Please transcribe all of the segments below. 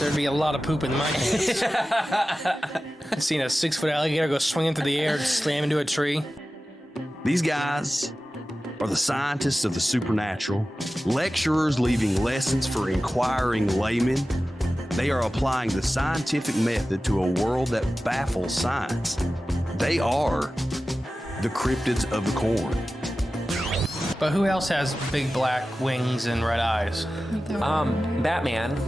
there'd be a lot of poop in my pants. I've seen a 6-foot alligator go swinging through the air and slam into a tree. These guys are the scientists of the supernatural, lecturers leaving lessons for inquiring laymen. They are applying the scientific method to a world that baffles science. They are the cryptids of the corn. But who else has big black wings and red eyes? Batman.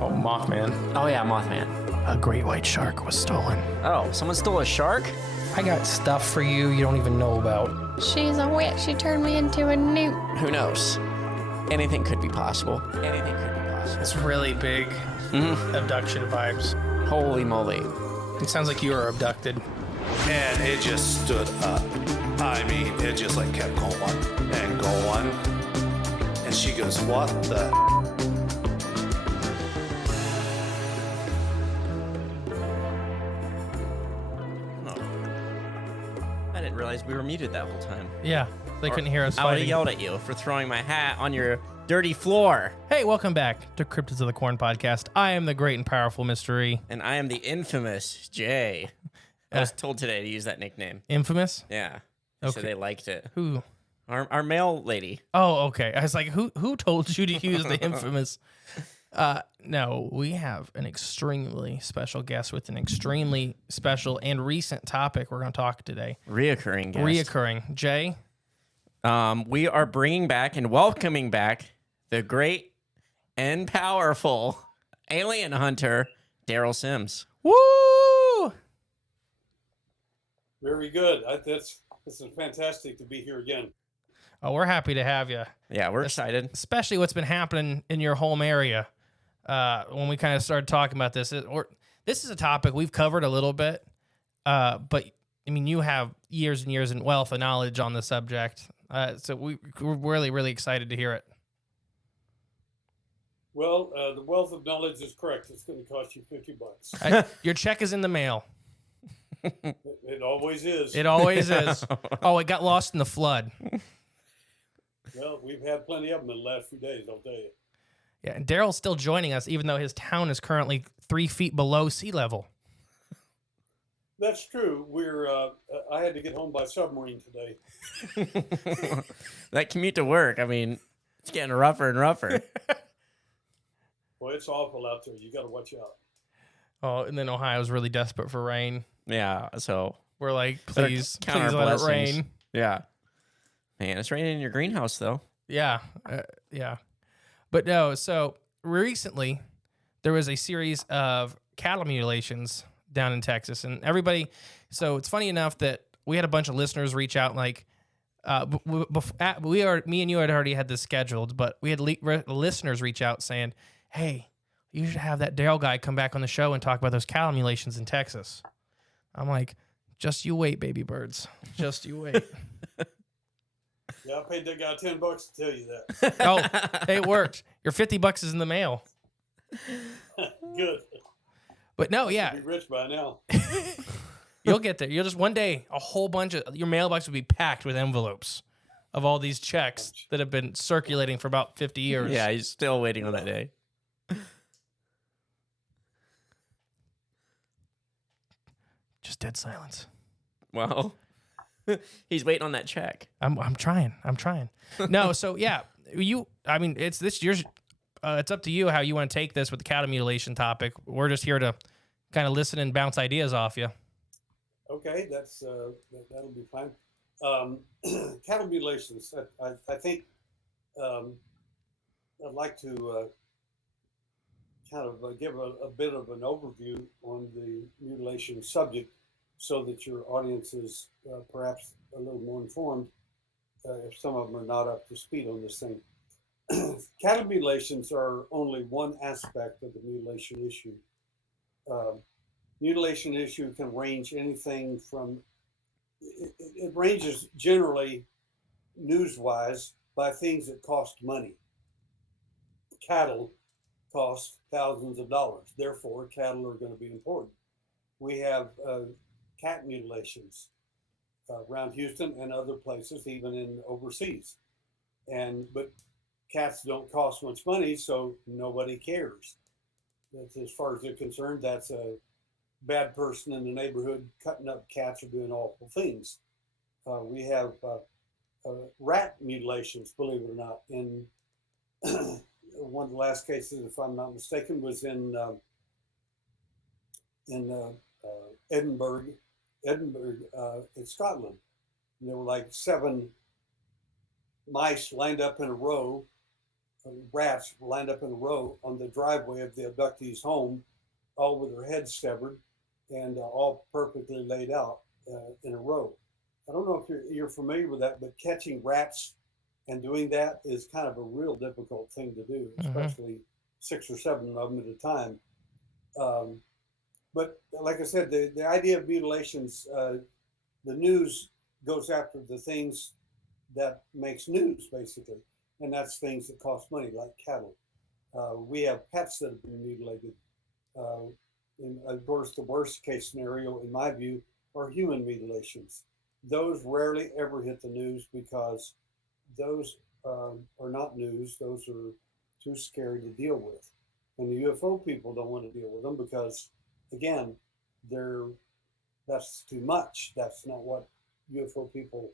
Oh, Mothman. Oh yeah, Mothman. A great white shark was stolen. Oh, someone stole a shark? I got stuff for you don't even know about. She's a witch. She turned me into a newt. Who knows? Anything could be possible. Anything could be possible. It's really big abduction vibes. Holy moly. It sounds like you were abducted. And it just stood up. I mean, it just like kept going and going. And she goes, what the? I didn't realize we were muted that whole time. Yeah, they couldn't hear us I would have fighting. yelled at you for throwing my hat on your dirty floor. Hey, welcome back to Cryptids of the Corn podcast. I am the great and powerful Mystery. And I am the infamous Jay. I was told today to use that nickname. Infamous? Yeah. Okay. So they liked it. Who? Our male lady. Oh, okay. I was like, who told you to use the infamous? No, we have an extremely special guest with an extremely special and recent topic we're going to talk today. Reoccurring guest. Reoccurring. Jay? We are bringing back and welcoming back the great and powerful alien hunter, Derrel Sims. Woo! Very good. This is fantastic to be here again. Oh, we're happy to have you. Yeah, we're excited. Especially what's been happening in your home area. When we kind of started talking about this, this is a topic we've covered a little bit, but I mean, you have years and years and wealth of knowledge on the subject, so we're really, really excited to hear it. Well, the wealth of knowledge is correct. It's going to cost you $50. Your check is in the mail. It always is. It always is. Oh, it got lost in the flood. Well, we've had plenty of them in the last few days, I'll tell you. Yeah, and Daryl's still joining us, even though his town is currently 3 feet below sea level. That's true. I had to get home by submarine today. That commute to work, I mean, it's getting rougher and rougher. Boy, it's awful out there. You got to watch out. Oh, and then Ohio's really desperate for rain. Yeah, so We're like, better please count our let it blessings. rain. Yeah. Man, it's raining in your greenhouse, though. Yeah, yeah. But no, so recently there was a series of cattle mutilations down in Texas, and everybody. So it's funny enough that we had a bunch of listeners reach out, like, me and you had already had this scheduled, but we had listeners reach out saying, "Hey, you should have that Derrel guy come back on the show and talk about those cattle mutilations in Texas." I'm like, just you wait, baby birds. Just you wait. Yeah, I paid that guy $10 to tell you that. Oh, it worked. Your $50 is in the mail. Good. But no, yeah, Be rich by now. you'll get there. You'll just one day a whole bunch of your mailbox will be packed with envelopes of all these checks that have been circulating for about 50 years. Yeah, he's still waiting on that day. Just dead silence. Well, he's waiting on that check. I'm trying. No, so yeah, it's this year's. It's up to you how you want to take this with the cattle mutilation topic. We're just here to kind of listen and bounce ideas off you. Okay, that'll be fine. Cattle mutilations. I think I'd like to kind of give a bit of an overview on the mutilation subject, so that your audience is perhaps a little more informed if some of them are not up to speed on this thing. Cattle mutilations are only one aspect of the mutilation issue. Mutilation issue can range anything from, it ranges generally news-wise by things that cost money. Cattle cost thousands of dollars, therefore cattle are going to be important. We have cat mutilations around Houston and other places, even in overseas. But cats don't cost much money, so nobody cares. That's, as far as they're concerned, that's a bad person in the neighborhood cutting up cats or doing awful things. We have rat mutilations, believe it or not. In one of the last cases, if I'm not mistaken, was in Edinburgh, in Scotland. And there were like 7 mice lined up in a row, rats lined up in a row on the driveway of the abductee's home, all with their heads severed and all perfectly laid out in a row. I don't know if you're familiar with that, but catching rats and doing that is kind of a real difficult thing to do, especially 6 or 7 of them at a time. But like I said, the idea of mutilations, the news goes after the things that makes news, basically, and that's things that cost money, like cattle. We have pets that have been mutilated. And of course, the worst case scenario, in my view, are human mutilations. Those rarely ever hit the news because those are not news. Those are too scary to deal with. And the UFO people don't want to deal with them because, again, that's too much. That's not what UFO people,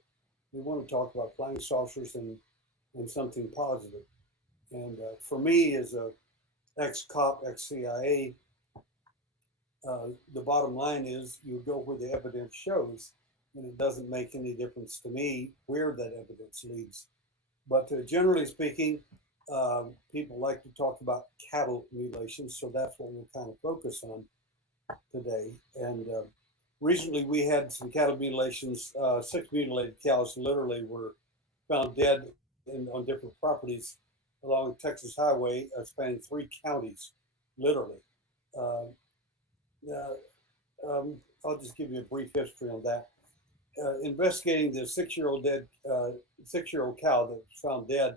they want to talk about flying saucers and something positive. And for me, as a ex-cop, ex-CIA, the bottom line is you go where the evidence shows, and it doesn't make any difference to me where that evidence leads. But generally speaking, people like to talk about cattle mutilations, so that's what we'll kind of focus on today. And recently we had some cattle mutilations. 6 mutilated cows literally were found dead on different properties along Texas Highway, spanning 3 counties, literally. I'll just give you a brief history on that. Investigating the 6-year-old cow that was found dead,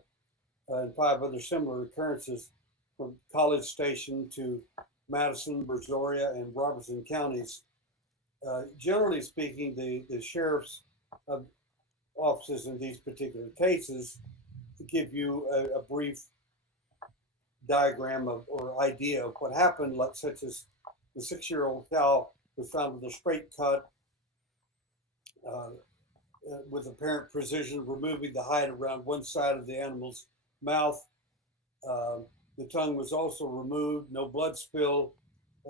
and 5 other similar occurrences from College Station to Madison, Brazoria, and Robertson counties. Generally speaking, the sheriff's offices in these particular cases give you a brief diagram or idea of what happened, such as the 6-year-old cow was found with a straight cut, with apparent precision, removing the hide around one side of the animal's mouth. The tongue was also removed, no blood spill.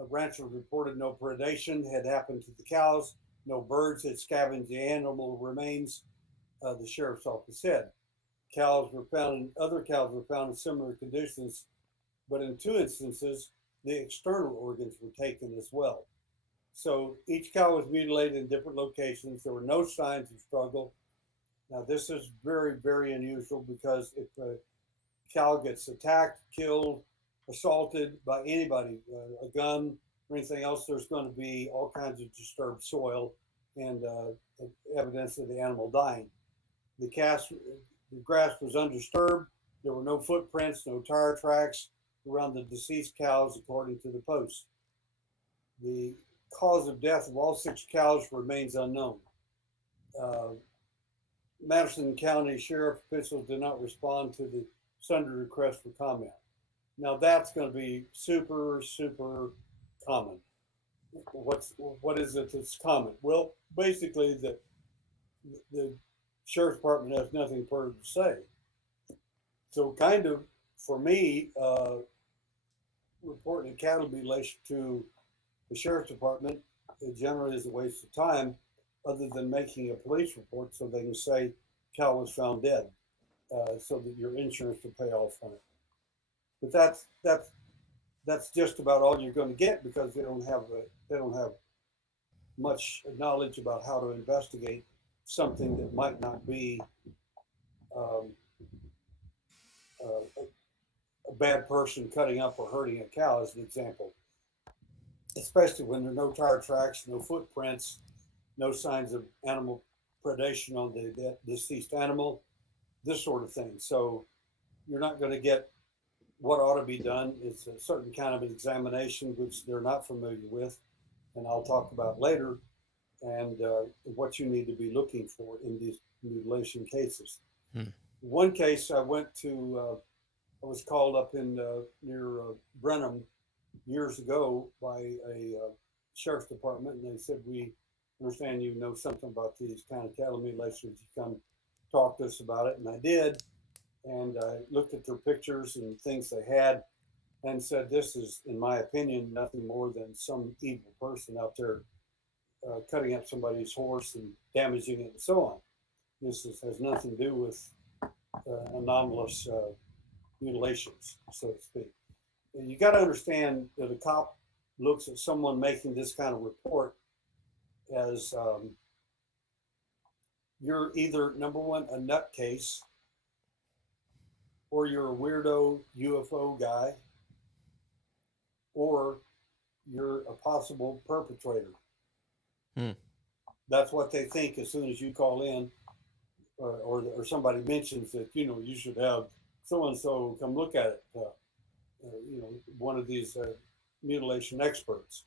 Rancher reported no predation had happened to the cows, no birds had scavenged the animal remains, the sheriff's office said. Other cows were found in similar conditions, but in 2 instances, the external organs were taken as well. So each cow was mutilated in different locations. There were no signs of struggle. Now, this is very, very unusual because if a cow gets attacked, killed, assaulted by anybody, a gun or anything else, there's going to be all kinds of disturbed soil and evidence of the animal dying. The grass was undisturbed. There were no footprints, no tire tracks around the deceased cows, according to the Post. The cause of death of all 6 cows remains unknown. Madison County Sheriff officials did not respond to the sundry request for comment. Now that's going to be super, super common. What is it that's common? Well, basically the Sheriff's Department has nothing further to say. So kind of, for me, reporting a cattle mutilation to the Sheriff's Department, it generally is a waste of time, other than making a police report so they can say cow was found dead, so that your insurance will pay off on it. But that's just about all you're going to get because they don't have much knowledge about how to investigate something that might not be a bad person cutting up or hurting a cow, as an example. Especially when there are no tire tracks, no footprints, no signs of animal predation on the deceased animal, this sort of thing. So you're not going to get what ought to be done. It's a certain kind of an examination, which they're not familiar with, and I'll talk about later, and what you need to be looking for in these mutilation cases. One case I went to, I was called up in near Brenham years ago by a sheriff's department, and they said, "We understand you know something about these kind of cattle mutilations. You come talk to us about it." And I did, and I looked at their pictures and things they had, and said, "This is, in my opinion, nothing more than some evil person out there cutting up somebody's horse and damaging it and so on. Has nothing to do with anomalous mutilations, so to speak." And you got to understand that a cop looks at someone making this kind of report as you're either, number one, a nutcase, or you're a weirdo UFO guy, or you're a possible perpetrator. That's what they think as soon as you call in, or somebody mentions that, you should have so and so come look at it. One of these mutilation experts.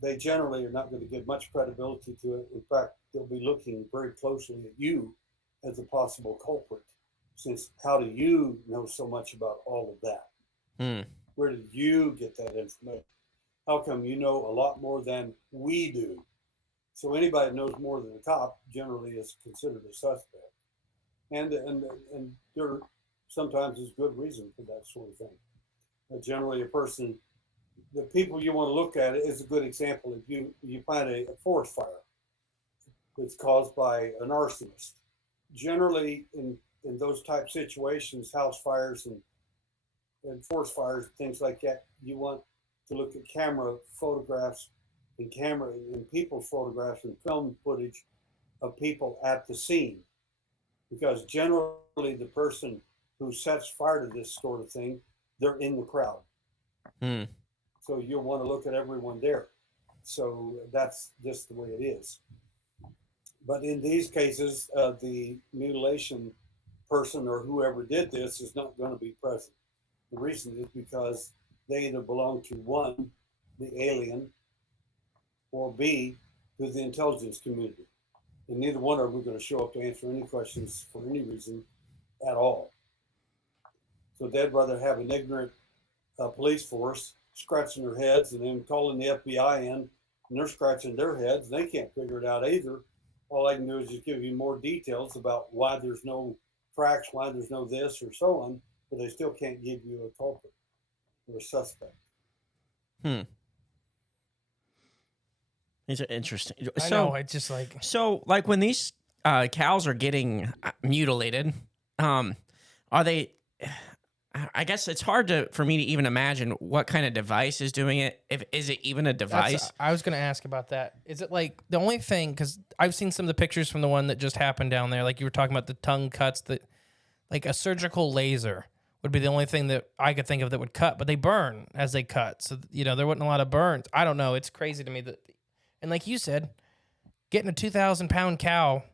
They generally are not going to give much credibility to it. In fact, they'll be looking very closely at you as a possible culprit. Since how do you know so much about all of that? Where did you get that information? How come you know a lot more than we do? So anybody that knows more than a cop generally is considered a suspect. And there sometimes is good reason for that sort of thing. Generally, a person, the people you want to look at is a good example. If you find a forest fire that's caused by an arsonist, generally in those type situations, house fires and forest fires, things like that, you want to look at camera photographs and people photographs and film footage of people at the scene, because generally the person who sets fire to this sort of thing, they're in the crowd. So you'll want to look at everyone there. So that's just the way it is. But in these cases, the mutilation person or whoever did this is not going to be present. The reason is because they either belong to one, the alien, or B, to the intelligence community. And neither one of them are going to show up to answer any questions for any reason at all. So they'd rather have an ignorant police force scratching their heads and then calling the FBI in, and they're scratching their heads. They can't figure it out either. All I can do is just give you more details about why there's no tracks, why there's no this or so on, but they still can't give you a culprit or a suspect. These are interesting. I know. It's just like, So, like when these cows are getting mutilated, are they? I guess it's hard for me to even imagine what kind of device is doing it. Is it even a device? I was going to ask about that. Is it like the only thing? Because I've seen some of the pictures from the one that just happened down there. Like you were talking about the tongue cuts. That like a surgical laser would be the only thing that I could think of that would cut, but they burn as they cut. So there wasn't a lot of burns. I don't know. It's crazy to me that. And like you said, getting a 2,000-pound cow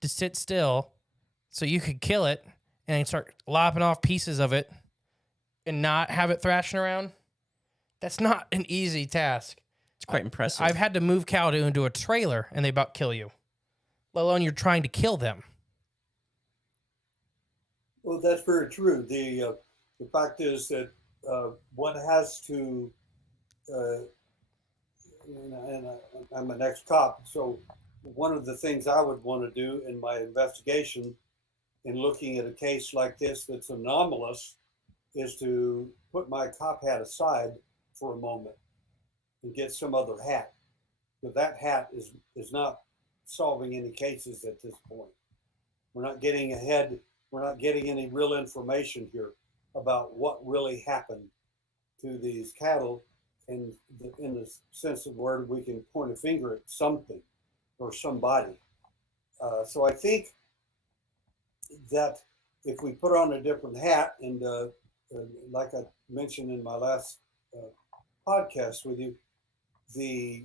to sit still so you could kill it and then start lopping off pieces of it and not have it thrashing around, that's not an easy task. It's quite impressive. I've had to move cow into a trailer and they about kill you, let alone you're trying to kill them. Well, that's very true. The fact is that one has to, and I'm an ex-cop, so one of the things I would want to do in my investigation in looking at a case like this that's anomalous is to put my cop hat aside for a moment and get some other hat. But that hat is not solving any cases at this point. We're not getting ahead. We're not getting any real information here about what really happened to these cattle in the sense of where we can point a finger at something or somebody. So I think that if we put on a different hat, and like I mentioned in my last podcast with you, the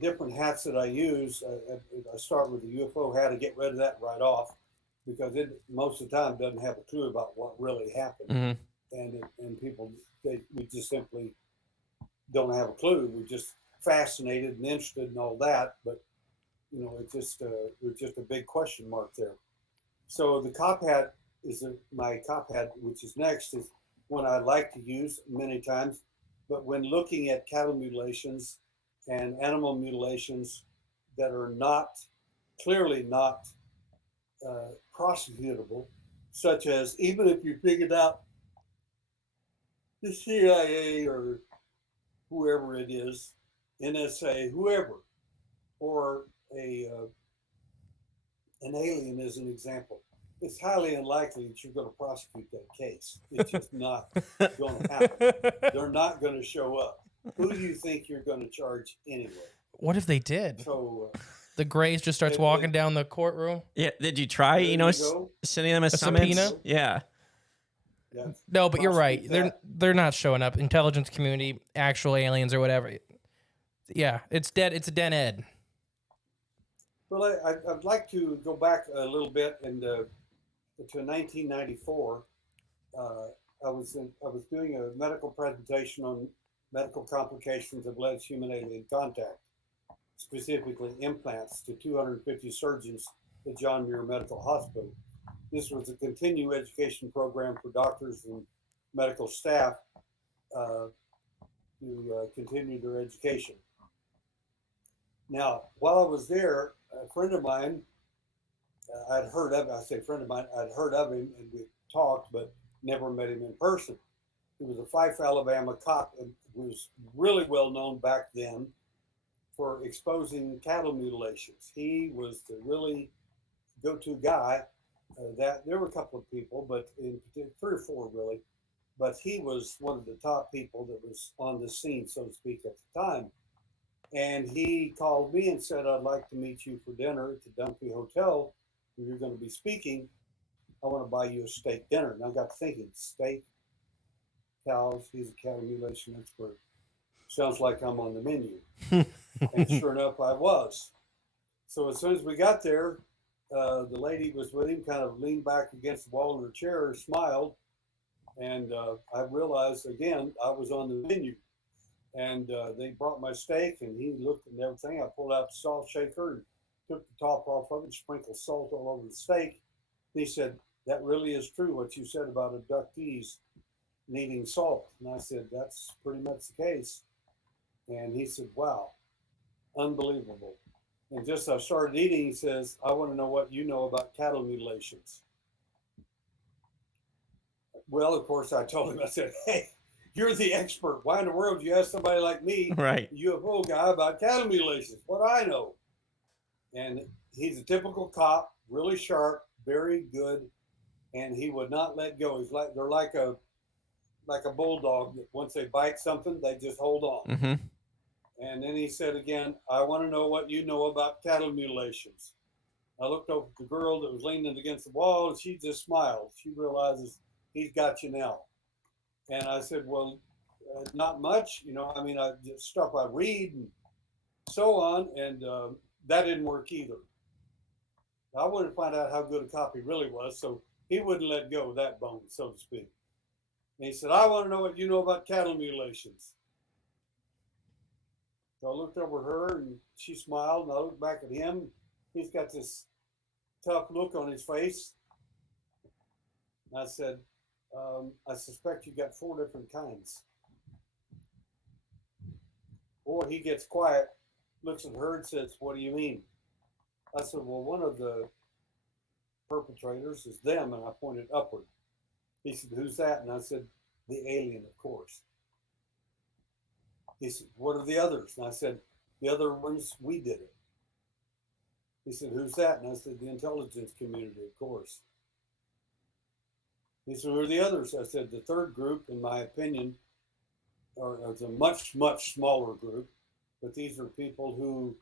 different hats that I use, I start with the UFO hat to get rid of that right off, because it most of the time doesn't have a clue about what really happened, and people we just simply don't have a clue. We're just fascinated and interested in all that, but it's just a big question mark there. So the cop hat is my cop hat, which is next, is one I like to use many times. But when looking at cattle mutilations and animal mutilations that are not clearly not prosecutable, such as even if you figured out the CIA or whoever it is, NSA, whoever, or an alien as an example, it's highly unlikely that you're going to prosecute that case. It's just not going to happen. They're not going to show up. Who do you think you're going to charge anyway? What if they did? So The Grays just starts walking down the courtroom. Yeah. Did you try, sending them a summons? subpoena? Yeah. No, but you're right. That. They're not showing up. Intelligence community, actual aliens or whatever. Yeah, it's dead. It's a dead end. Well, I'd like to go back a little bit and to 1994. I was doing a medical presentation on medical complications of alleged human-alien contact, specifically implants, to 250 surgeons at John Muir Medical Hospital. This was a continuing education program for doctors and medical staff to continue their education. Now, while I was there, a friend of mine, I'd heard of him and we talked, but never met him in person. He was a Fife, Alabama cop and was really well known back then for exposing cattle mutilations. He was the really go-to guy. That there were a couple of people, but in particular, 3 or 4 really, but he was one of the top people that was on the scene, so to speak, at the time. And he called me and said, "I'd like to meet you for dinner at the Dunphy Hotel where you're going to be speaking. I want to buy you a steak dinner." And I got thinking, steak, cows, he's a cattle mutilation expert. Sounds like I'm on the menu. And sure enough, I was. So as soon as we got there, the lady was with him, kind of leaned back against the wall in her chair, smiled. And I realized, again, I was on the menu. And they brought my steak, and he looked at everything. I pulled out the salt shaker and took the top off of it, sprinkled salt all over the steak. And he said, "That really is true, what you said about abductees needing salt." And I said, "That's pretty much the case." And he said, "Wow, unbelievable." And just as I started eating, he says, "I want to know what you know about cattle mutilations." Well, of course, I told him, I said, "Hey, you're the expert. Why in the world do you ask somebody like me, Right. UFO guy, about cattle mutilations? What do I know?" And he's a typical cop, really sharp, very good, and he would not let go. He's like, they're like a bulldog that once they bite something, they just hold on. Mm-hmm. And then he said again, "I want to know what you know about cattle mutilations." I looked over at the girl that was leaning against the wall, and she just smiled. She realizes he's got you now. And I said, "Well, not much. I mean, just stuff I read and so on." And that didn't work either. I wanted to find out how good a cop he really was, so he wouldn't let go of that bone, so to speak. And he said, "I want to know what you know about cattle mutilations." So I looked over at her, and she smiled, and I looked back at him. He's got this tough look on his face. And I said, "I suspect you got 4 different kinds." Boy, he gets quiet, looks at her and says, "What do you mean?" I said, "Well, one of the perpetrators is them," and I pointed upward. He said, "Who's that?" And I said, "The alien, of course." He said, "What are the others?" And I said, "The other ones, we did it." He said, "Who's that?" And I said, "The intelligence community, of course." He said, "Who are the others?" I said, "The third group, in my opinion, is a much, much smaller group, but these are people who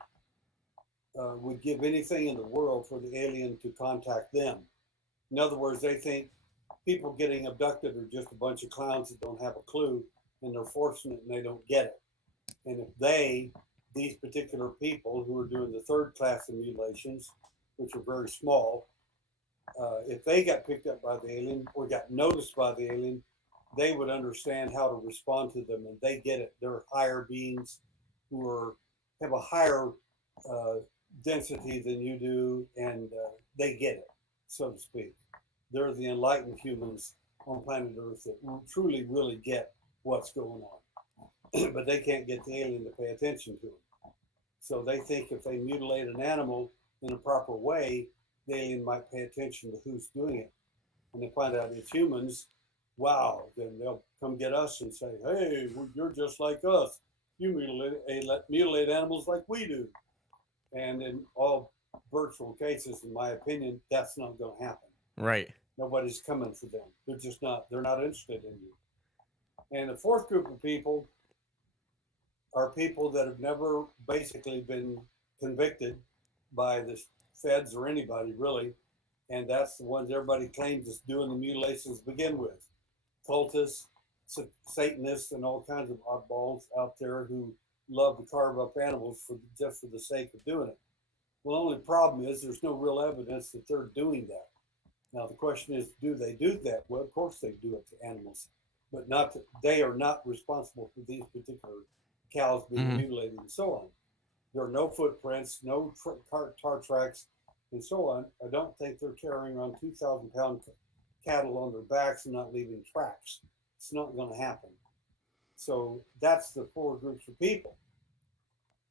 would give anything in the world for the alien to contact them. In other words, they think people getting abducted are just a bunch of clowns that don't have a clue, and they're fortunate and they don't get it. And if these particular people who are doing the third class of mutilations, which are very small, if they got picked up by the alien or got noticed by the alien, they would understand how to respond to them, and they get it. They're higher beings who have a higher density than you do, and they get it, so to speak. They're the enlightened humans on planet Earth that truly, really get what's going on. But they can't get the alien to pay attention to them. So they think if they mutilate an animal in a proper way, the alien might pay attention to who's doing it. And they find out it's humans, wow, then they'll come get us and say, hey, you're just like us. You mutilate animals like we do. And in all virtual cases, in my opinion, that's not going to happen. Right. Nobody's coming for them. They're not interested in you. And the fourth group of people are people that have never basically been convicted by the feds or anybody really. And that's the ones everybody claims is doing the mutilations to begin with. Cultists, Satanists, and all kinds of oddballs out there who love to carve up animals just for the sake of doing it. Well, the only problem is there's no real evidence that they're doing that. Now, the question is, do they do that? Well, of course they do it to animals, but they are not responsible for these particular cows being mutilated and so on. There are no footprints, no tar tracks, and so on. I don't think they're carrying around 2,000-pound cattle on their backs and not leaving tracks. It's not going to happen. So that's the four groups of people.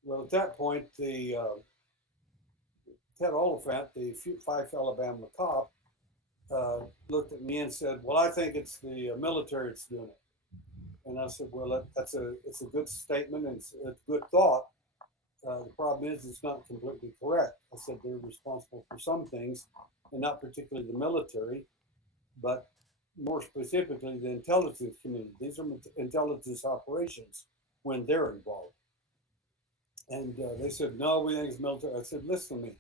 Well, at that point, the Ted Oliphant, the Fife, Alabama cop, looked at me and said, well, I think it's the military that's doing it. And I said, well, it's a good statement and it's a good thought. The problem is it's not completely correct. I said they're responsible for some things, and not particularly the military, but more specifically the intelligence community. These are intelligence operations when they're involved. And they said, no, we think it's military. I said, listen to me.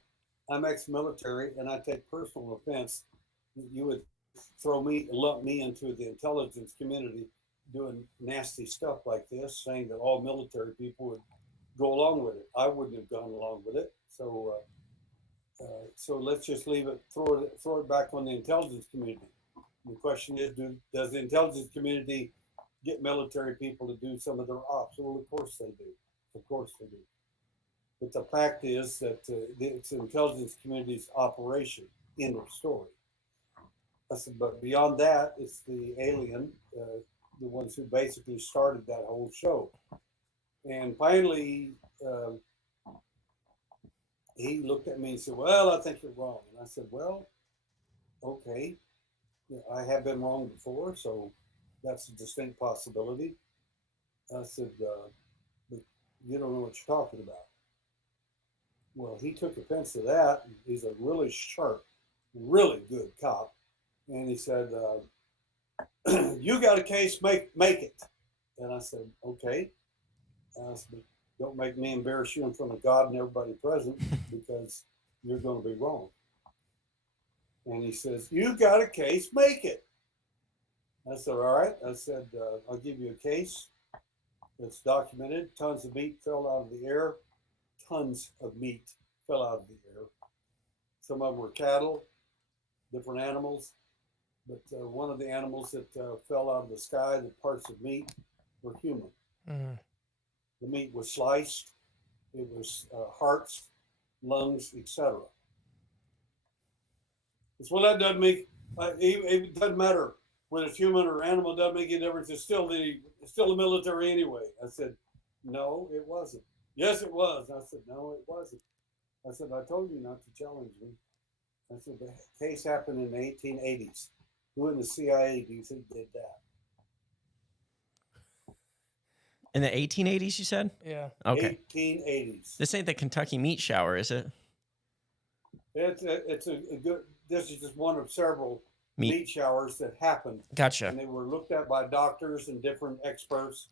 I'm ex-military, and I take personal offense that you would lump me into the intelligence community doing nasty stuff like this, saying that all military people would go along with it. I wouldn't have gone along with it. So let's just leave it, throw it back on the intelligence community. And the question is, does the intelligence community get military people to do some of their ops? Well, of course they do. Of course they do. But the fact is that it's the intelligence community's operation, end of story. I said, but beyond that, it's the alien, the ones who basically started that whole show. And finally, he looked at me and said, well, I think you're wrong. And I said, well, okay. I have been wrong before, so that's a distinct possibility. I said, but you don't know what you're talking about. Well, he took offense to that. He's a really sharp, really good cop. And he said, you got a case, make it. And I said, okay. I said, don't make me embarrass you in front of God and everybody present because you're going to be wrong. And he says, you got a case, make it. I said, all right. I said, I'll give you a case that's documented. Tons of meat fell out of the air. Tons of meat fell out of the air. Some of them were cattle, different animals. But one of the animals that fell out of the sky, the parts of meat, were human. Mm. The meat was sliced. It was hearts, lungs, etc. Well, that doesn't make. It doesn't matter whether it's human or animal. Doesn't make any difference. It's still the military anyway. I said, no, it wasn't. Yes, it was. I said, no, it wasn't. I said, I told you not to challenge me. I said, the case happened in the 1880s. Who in the CIA do you think did that? In the 1880s, you said? Yeah. Okay. 1880s. This ain't the Kentucky meat shower, is it? It's a good. This is just one of several meat showers that happened. Gotcha. And they were looked at by doctors and different experts,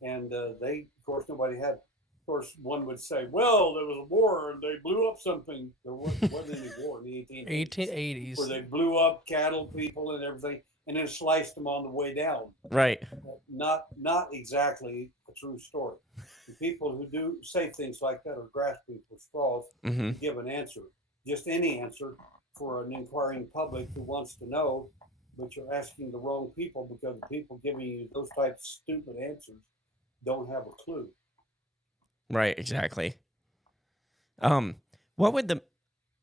and they, of course, nobody had. Of course, one would say, "Well, there was a war and they blew up something." There wasn't any war in the 1880s, where they blew up cattle, people, and everything, and then sliced them on the way down. Right. Not exactly a true story. The people who do say things like that are grasping for straws to give an answer, just any answer for an inquiring public who wants to know, but you're asking the wrong people because the people giving you those types of stupid answers don't have a clue. Right, exactly. What would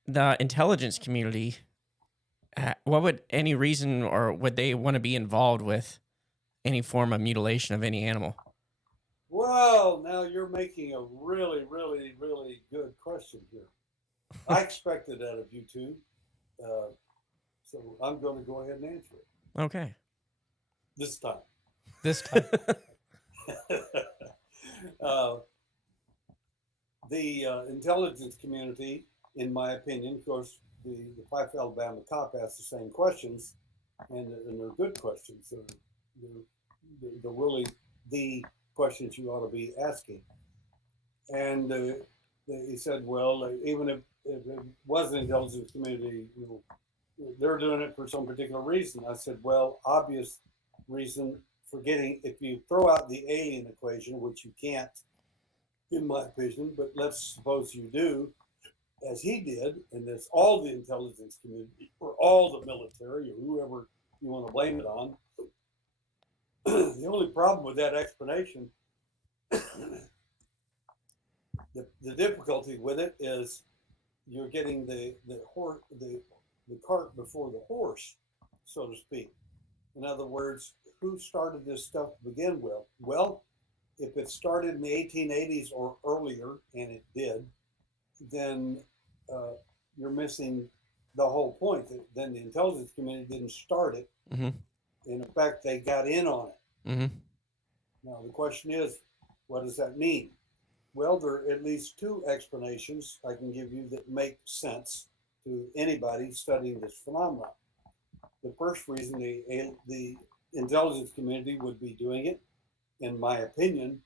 the intelligence community what would any reason, or would they want to be involved with any form of mutilation of any animal? Well, now you're making a really, really, really good question here. I expected that of you two. So I'm going to go ahead and answer it Okay. this time. This time. The intelligence community, in my opinion, of course, the Fife Alabama cop asked the same questions, and they're good questions. They're really the questions you ought to be asking. And he said, well, even if it was an intelligence community, they're doing it for some particular reason. I said, well, obvious reason for getting, if you throw out the alien equation, which you can't, in my opinion, but let's suppose you do, as he did, and that's all the intelligence community, or all the military, or whoever you want to blame it on. The only problem with that explanation, the difficulty with it is you're getting the cart before the horse, so to speak. In other words, who started this stuff to begin with? Well, if it started in the 1880s or earlier, and it did, then you're missing the whole point. Then the intelligence community didn't start it. Mm-hmm. In fact, they got in on it. Mm-hmm. Now, the question is, what does that mean? Well, there are at least two explanations I can give you that make sense to anybody studying this phenomenon. The first reason the intelligence community would be doing it, in my opinion,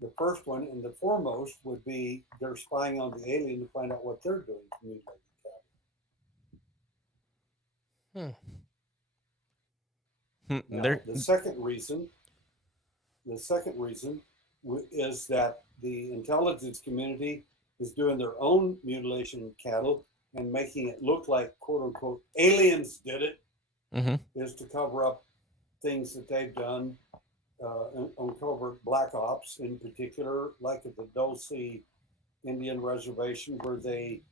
the first one and the foremost would be they're spying on the alien to find out what they're doing to mutilate the cattle. Now, the second reason is that the intelligence community is doing their own mutilation of cattle and making it look like, quote unquote, aliens did it, is to cover up things that they've done, uncover black ops in particular, like at the Dulce Indian Reservation, where they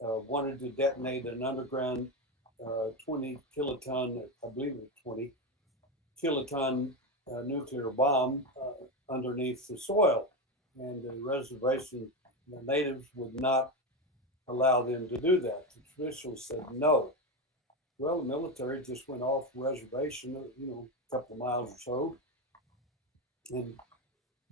wanted to detonate an underground 20 kiloton, I believe it was 20 kiloton nuclear bomb underneath the soil. And the reservation, the natives would not allow them to do that. The officials said no. Well, the military just went off the reservation, a couple of miles or so, and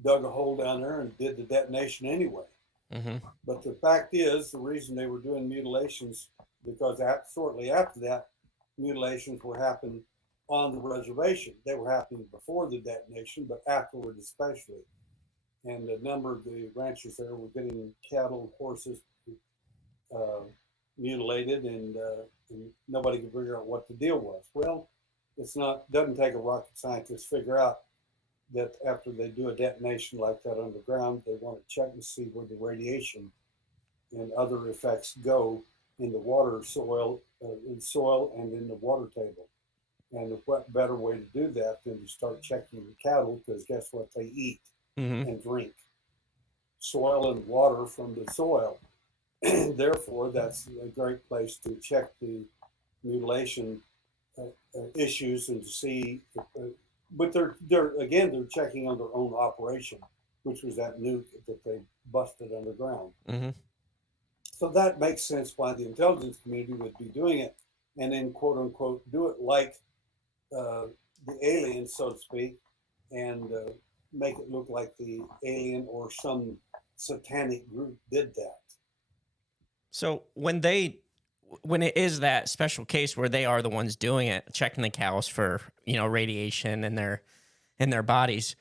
dug a hole down there and did the detonation anyway. Mm-hmm. But the fact is, the reason they were doing mutilations, because shortly after that, mutilations were happening on the reservation. They were happening before the detonation, but afterward especially. And a number of the ranchers there were getting cattle, horses mutilated, and nobody could figure out what the deal was. Well, doesn't take a rocket scientist to figure out that after they do a detonation like that underground, they want to check and see where the radiation and other effects go in the water, soil, and in the water table. And what better way to do that than to start checking the cattle, because guess what they eat and drink? Soil and water from the soil. Therefore, that's a great place to check the mutilation issues and to see. But they're checking on their own operation, which was that nuke that they busted underground. Mm-hmm. So that makes sense why the intelligence community would be doing it, and then quote unquote do it like the aliens, so to speak, and make it look like the alien or some satanic group did that. So when it is that special case where they are the ones doing it, checking the cows for radiation in their bodies,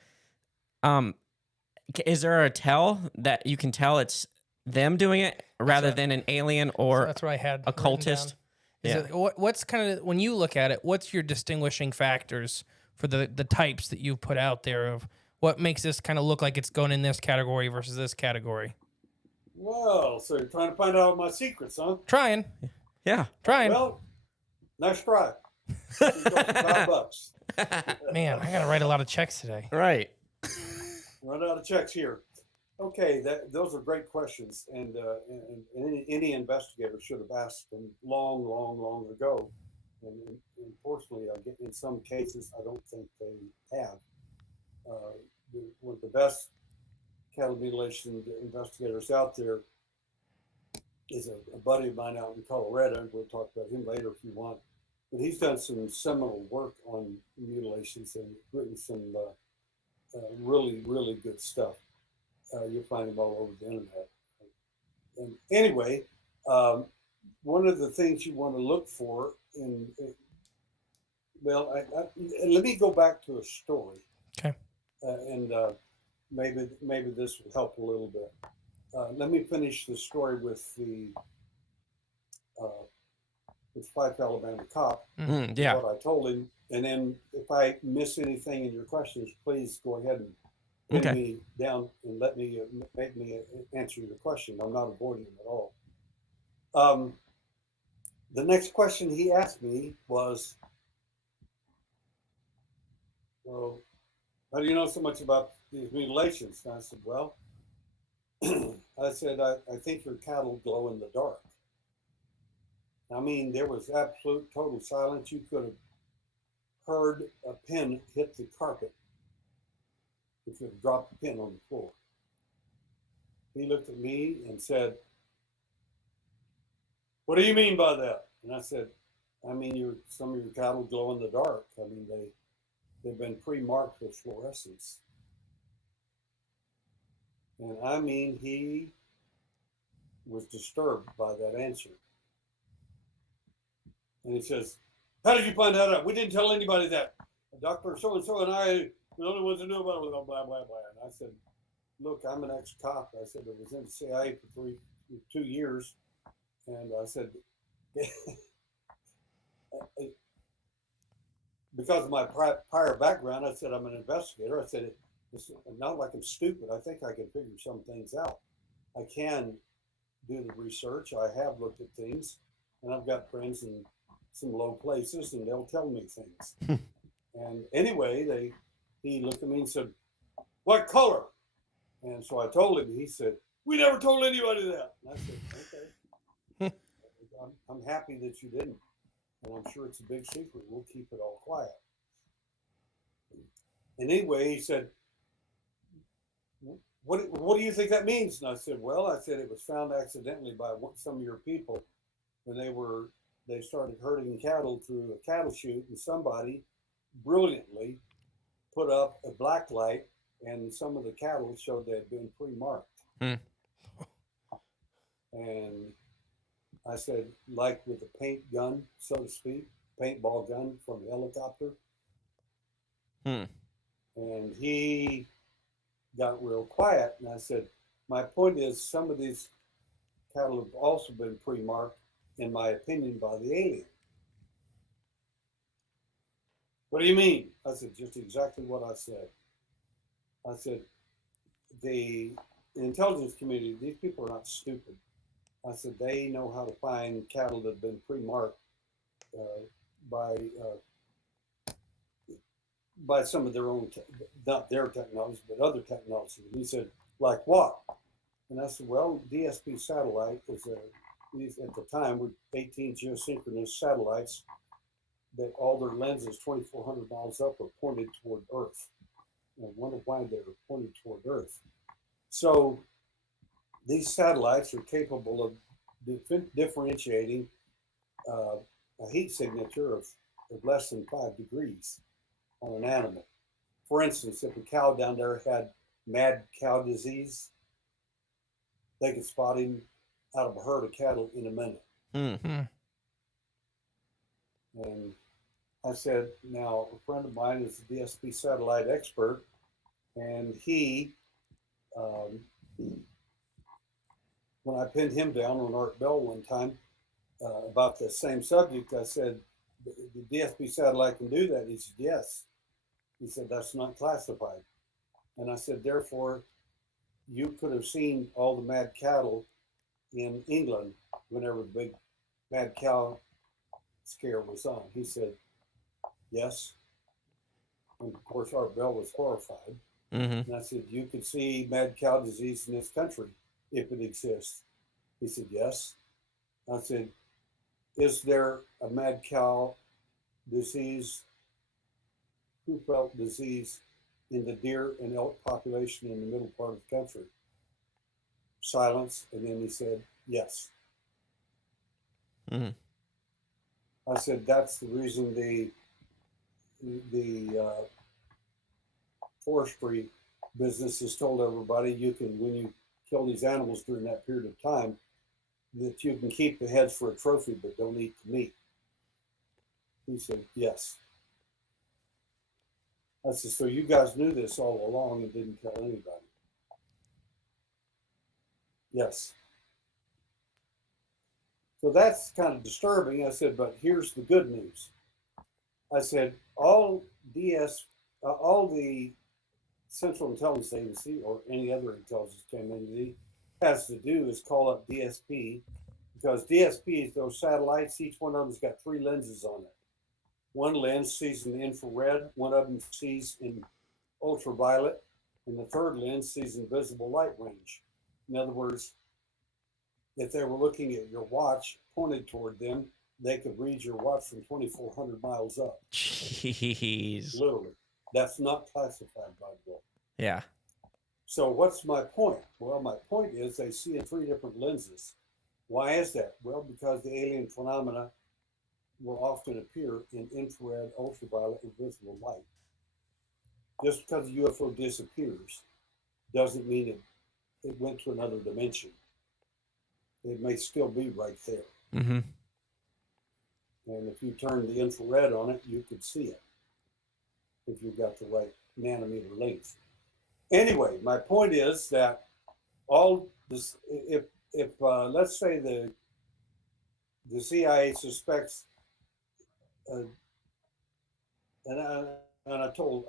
is there a tell that you can tell it's them doing it rather than an alien or that's what I had a cultist? Yeah. What's kind of, when you look at it, what's your distinguishing factors for the types that you've put out there of what makes this kind of look like it's going in this category versus this category? Well, so you're trying to find out my secrets, huh? Trying. Yeah. Trying. Well, nice try. $5. Man, I got to write a lot of checks today. Right. Run out of checks here. Okay, those are great questions, and any investigator should have asked them long, long, long ago. And unfortunately, I get in some cases I don't think they have. One of the best cattle mutilation investigators out there is a buddy of mine out in Colorado. We'll talk about him later if you want. But he's done some seminal work on mutilations and written some really, really good stuff. You'll find him all over the internet. And anyway, one of the things you want to look for let me go back to a story. Okay. And maybe this will help a little bit. Let me finish the story with the Fife, Alabama cop. Yeah. What I told him, and then if I miss anything in your questions, please go ahead and pin me down and let me make me answer your question. I'm not avoiding them at all. The next question he asked me was, "Well, how do you know so much about these mutilations?" And I said, "Well," I said, I think your cattle glow in the dark. I mean, there was absolute total silence. You could have heard a pin hit the carpet if you had dropped a pin on the floor. He looked at me and said, "What do you mean by that?" And I said, "I mean, some of your cattle glow in the dark. I mean, they've been pre-marked with fluorescence." And I mean, he was disturbed by that answer. And he says, "How did you find that out? We didn't tell anybody that. Dr. So-and-so and I are the only ones who knew about it, blah, blah, blah, blah." And I said, "Look, I'm an ex-cop." I said, "I was in the CIA for 2 years." And I said, because of my prior background, I said, "I'm an investigator." I said, "It's not like I'm stupid. I think I can figure some things out. I can do the research. I have looked at things, and I've got friends in some low places, and they'll tell me things." And anyway, he looked at me and said, "What color?" And so I told him. He said, "We never told anybody that." And I said, "Okay." I'm happy that you didn't. And I'm sure it's a big secret. We'll keep it all quiet. And anyway, he said, what do you think that means?" And I said, "Well," I said, "it was found accidentally by some of your people when they started herding cattle through a cattle chute, and somebody brilliantly put up a black light, and some of the cattle showed they had been pre-marked." And I said, like with a paint gun, so to speak, paintball gun from a helicopter. And he got real quiet. And I said, "My point is, some of these cattle have also been pre-marked, in my opinion, by the alien." "What do you mean?" I said, "Just exactly what I said." I said, the intelligence community, these people are not stupid. I said, they know how to find cattle that have been pre-marked by some of their own, not their technology, but other technology. And he said, "Like what?" And I said, "Well, DSP satellite was at the time with 18 geosynchronous satellites that all their lenses 2,400 miles up were pointed toward Earth. And I wonder why they were pointed toward Earth. So these satellites are capable of differentiating a heat signature of less than 5 degrees on an animal. For instance, if a cow down there had mad cow disease, they could spot him out of a herd of cattle in a minute. And I said, now, a friend of mine is a DSP satellite expert, and he, when I pinned him down on Art Bell one time about the same subject, I said, "The DSP satellite can do that?" He said, "Yes." He said, "That's not classified." And I said, "Therefore, you could have seen all the mad cattle in England whenever the big mad cow scare was on." He said, "Yes." And of course, Art Bell was horrified. And I said, "You could see mad cow disease in this country if it exists." He said, "Yes." I said, "Is there a mad cow disease, who felt disease in the deer and elk population in the middle part of the country? Silence, and then he said, yes. Mhm. I said, that's the reason the forestry business has told everybody you can, when you kill these animals during that period of time, that you can keep the heads for a trophy, but don't eat the meat. He said, yes. I said, so you guys knew this all along and didn't tell anybody? Yes. So that's kind of disturbing. I said, but here's the good news. I said, all the Central Intelligence Agency or any other intelligence entity has to do is call up DSP, because DSPs, those satellites, each one of them's got 3 lenses on it. One lens sees in infrared, one of them sees in ultraviolet, and the third lens sees in visible light range. In other words, if they were looking at your watch pointed toward them, they could read your watch from 2,400 miles up. Jeez. Literally. That's not classified, by the way. Yeah. So what's my point? Well, my point is they see in 3 different lenses. Why is that? Well, because the alien phenomena will often appear in infrared, ultraviolet, and visible light. Just because a UFO disappears doesn't mean it went to another dimension. It may still be right there. Mm-hmm. And if you turn the infrared on it, you could see it if you've got the right nanometer length. Anyway, my point is that all this, if let's say the CIA suspects, and I told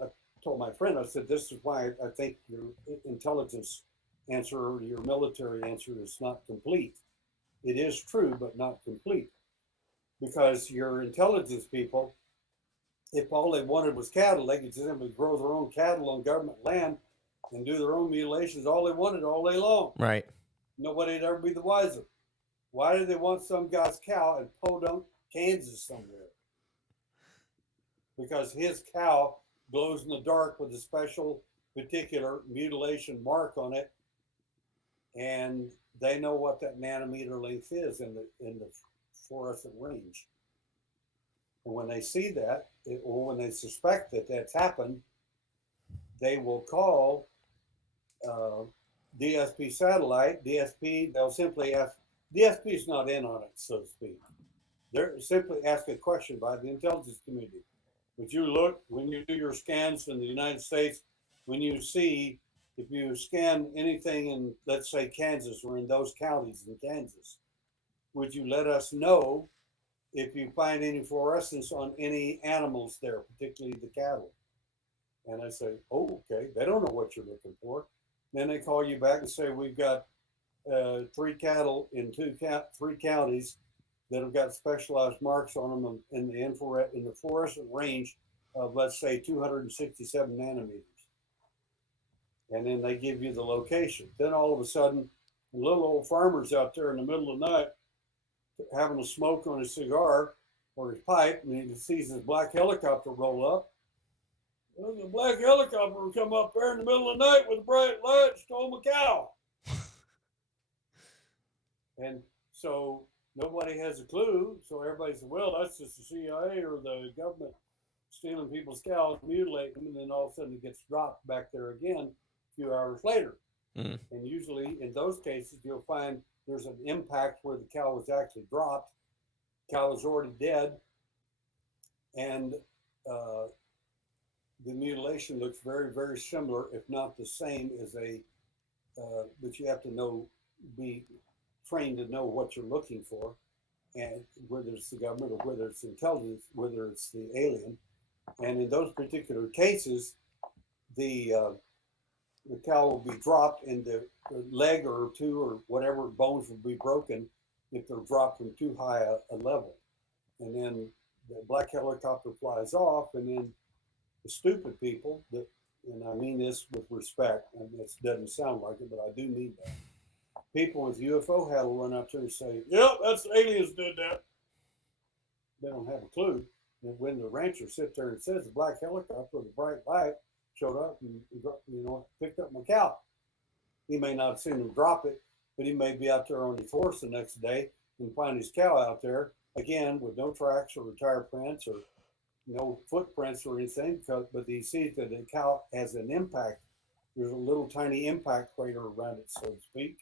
my friend, I said, this is why I think your intelligence answer or your military answer is not complete. It is true, but not complete. Because your intelligence people, if all they wanted was cattle, they could simply grow their own cattle on government land and do their own mutilations all they wanted all day long. Right. Nobody'd ever be the wiser. Why do they want some guy's cow in Podunk, Kansas somewhere? Because his cow glows in the dark with a special particular mutilation mark on it, and they know what that nanometer length is in the fluorescent range. And when they see that, or when they suspect that that's happened, they will call DSP satellite. DSP, they'll simply ask, DSP is not in on it, so to speak. They're simply asked a question by the intelligence community. Would you look, when you do your scans in the United States, when you see, if you scan anything in, let's say, Kansas or in those counties in Kansas, would you let us know if you find any fluorescence on any animals there, particularly the cattle? And I say, oh, okay. They don't know what you're looking for. Then they call you back and say, we've got 3 cattle in 3 counties that have got specialized marks on them in the infrared, in the fluorescent range of, let's say, 267 nanometers. And then they give you the location. Then all of a sudden, little old farmer's out there in the middle of the night having a smoke on his cigar or his pipe, and he sees his black helicopter roll up. Well, the black helicopter will come up there in the middle of the night with a bright light, stole my cow. And so nobody has a clue. So everybody said, well, that's just the CIA or the government stealing people's cows, mutilating them, and then all of a sudden it gets dropped back there again a few hours later. And usually in those cases, you'll find there's an impact where the cow was actually dropped. Cow is already dead. And the mutilation looks very, very similar, if not the same as but you have to be trained to know what you're looking for, and whether it's the government or whether it's intelligence, whether it's the alien. And in those particular cases, the cow will be dropped and the leg or 2 or whatever bones will be broken if they're dropped from too high a level. And then the black helicopter flies off, and then the stupid people, and I mean this with respect, and this doesn't sound like it, but I do mean that. People with UFO will run out there and say, yep, that's the aliens did that. They don't have a clue. And when the rancher sits there and says the black helicopter with a bright light showed up and picked up my cow. He may not have seen him drop it, but he may be out there on his horse the next day and find his cow out there again with no tracks or tire prints or no footprints or anything. But he sees that the cow has an impact. There's a little tiny impact crater around it, so to speak.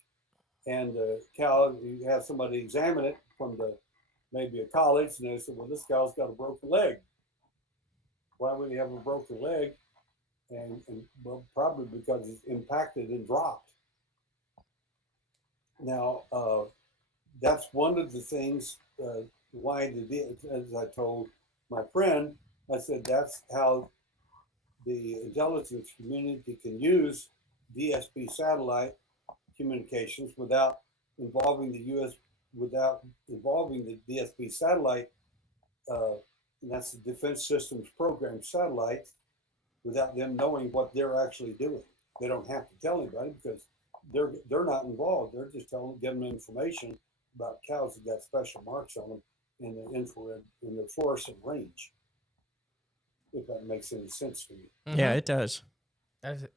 And the cow, you have somebody examine it from maybe a college, and they said, well, this cow's got a broken leg. Why would he have a broken leg? And well, probably because it's impacted and dropped. Now, that's one of the things why as I told my friend, I said that's how the intelligence community can use DSP satellite communications without involving the DSP satellite, and that's the Defense Systems Program satellite, without them knowing what they're actually doing. They don't have to tell anybody because they're not involved. They're just giving them information about cows that got special marks on them in the infrared, in the fluorescent range. If that makes any sense to you. Mm-hmm. Yeah, it does. That's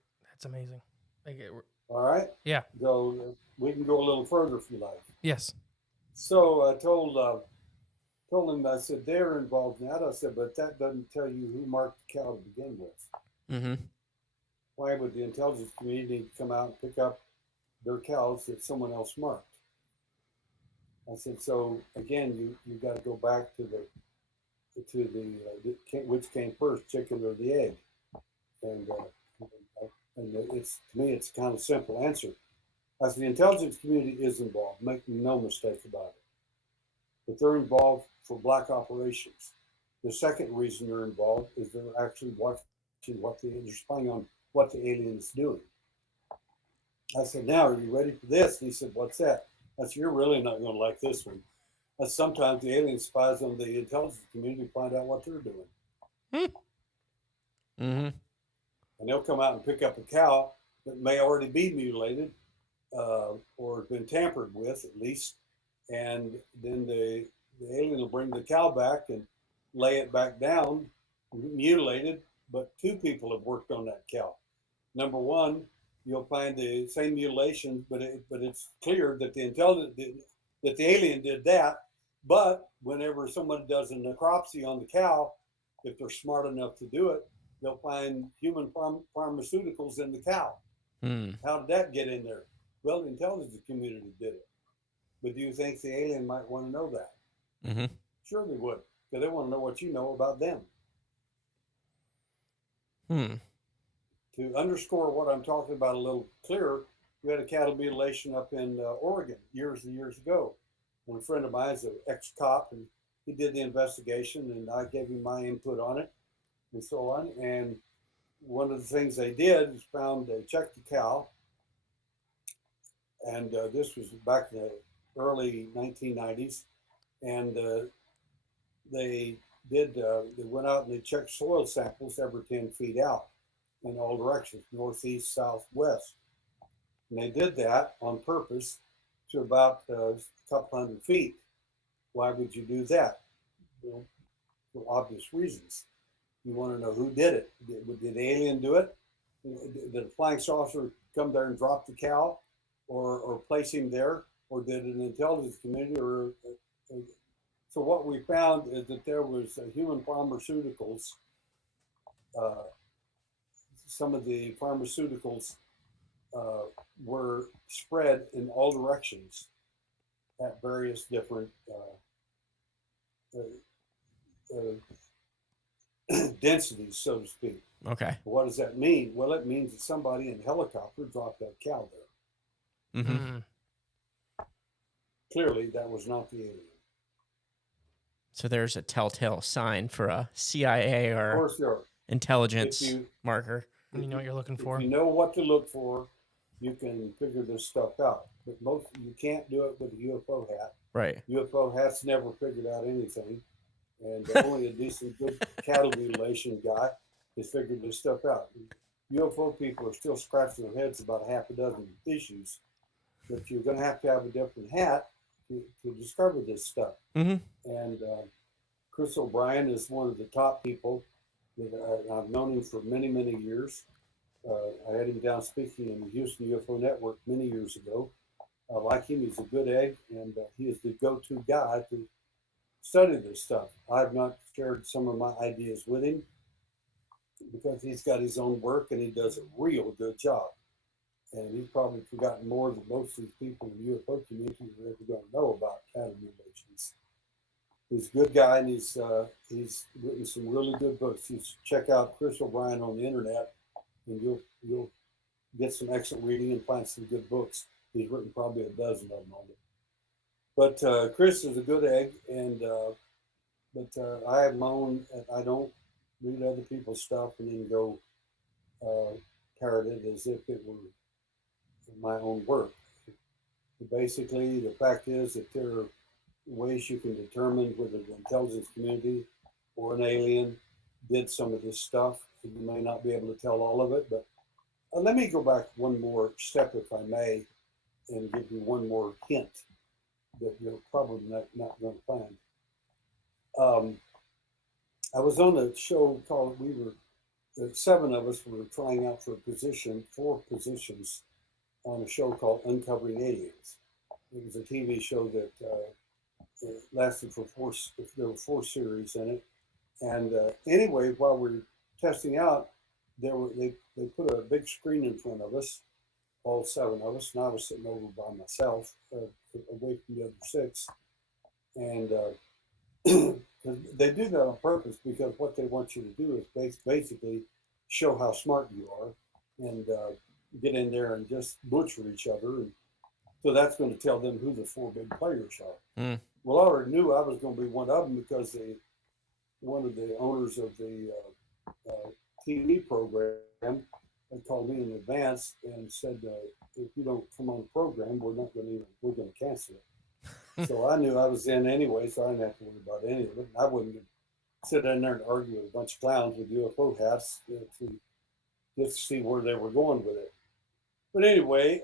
amazing. All right. Yeah. So we can go a little further if you like. Yes. So I told him, I said, they're involved in that. I said, but that doesn't tell you who marked the cow to begin with. Mm-hmm. Why would the intelligence community come out and pick up their cows that someone else marked? I said, so again, you got to go back to which came first, chicken or the egg? And it's, to me, it's kind of a simple answer. As the intelligence community is involved, make no mistake about it. But they're involved for black operations. The second reason they're involved is they're actually watching they're spying on what the alien is doing. I said, now, are you ready for this? And he said, what's that? I said, you're really not going to like this one. Sometimes the alien spies on the intelligence community to find out what they're doing. Mm-hmm. And they'll come out and pick up a cow that may already be mutilated or been tampered with, at least. And then the alien will bring the cow back and lay it back down, mutilated, but two people have worked on that cow. Number one, you'll find the same mutilation, but it's clear that the alien did that. But whenever someone does a necropsy on the cow, if they're smart enough to do it, they'll find human pharmaceuticals in the cow. How did that get in there? Well, the intelligence community did it. But do you think the alien might want to know that? Mm-hmm. Sure they would, because they want to know what you know about them. To underscore what I'm talking about a little clearer, we had a cattle mutilation up in Oregon years and years ago. And a friend of mine is an ex-cop, and he did the investigation, and I gave him my input on it, and so on. And one of the things they did is they checked the cow, and this was back in the early 1990s, and they went out and they checked soil samples every 10 feet out in all directions, northeast, south, west. And they did that on purpose to about a couple hundred feet. Why would you do that? Well, for obvious reasons. You want to know who did it. Did the alien do it? Did a flying saucer come there and drop the cow or place him there? Or did an intelligence community so what we found is that there was human pharmaceuticals. Some of the pharmaceuticals were spread in all directions at various different densities, so to speak. Okay. What does that mean? Well, it means that somebody in a helicopter dropped that cow there. Mm-hmm. Clearly, that was not the alien. So there's a telltale sign for a CIA Of or course, there are. intelligence marker. You know what you're looking for. If you know what to look for, you can figure this stuff out. But you can't do it with a UFO hat. Right. UFO hats never figured out anything, and only a decent good cattle mutilation guy has figured this stuff out. UFO people are still scratching their heads about half a dozen issues, but you're going to have a different hat to discover this stuff. Mm-hmm. And Chris O'Brien is one of the top people that I've known him for many, many years. I had him down speaking in the Houston UFO Network many years ago. I like him. He's a good egg, and he is the go-to guy to study this stuff. I've not shared some of my ideas with him because he's got his own work and he does a real good job. And he's probably forgotten more than most of these people in the UFO community are ever going to know about cattle mutilations. He's a good guy, and he's written some really good books. You check out Chris O'Brien on the internet, and you'll get some excellent reading and find some good books. He's written probably a dozen of them on it. But Chris is a good egg, and I have my own. I don't read other people's stuff and then go parrot it as if it were my own work. Basically, the fact is that there are ways you can determine whether the intelligence community or an alien did some of this stuff. You may not be able to tell all of it, but let me go back one more step, if I may, and give you one more hint that you're probably not going to find. I was on a show called, seven of us were trying out for four positions on a show called Uncovering Aliens. It was a TV show that lasted for there were 4 series in it. And anyway, while we were testing out, they put a big screen in front of us, all 7 of us, and I was sitting over by myself, away from the other 6. And they do that on purpose because what they want you to do is basically show how smart you are and get in there and just butcher each other. And so that's going to tell them who the 4 big players are. Mm. Well, I already knew I was going to be one of them because one of the owners of the TV program had called me in advance and said, if you don't come on the program, we're going to cancel it. So I knew I was in anyway, so I didn't have to worry about any of it. And I wouldn't sit in there and argue with a bunch of clowns with UFO hats to just see where they were going with it. But anyway,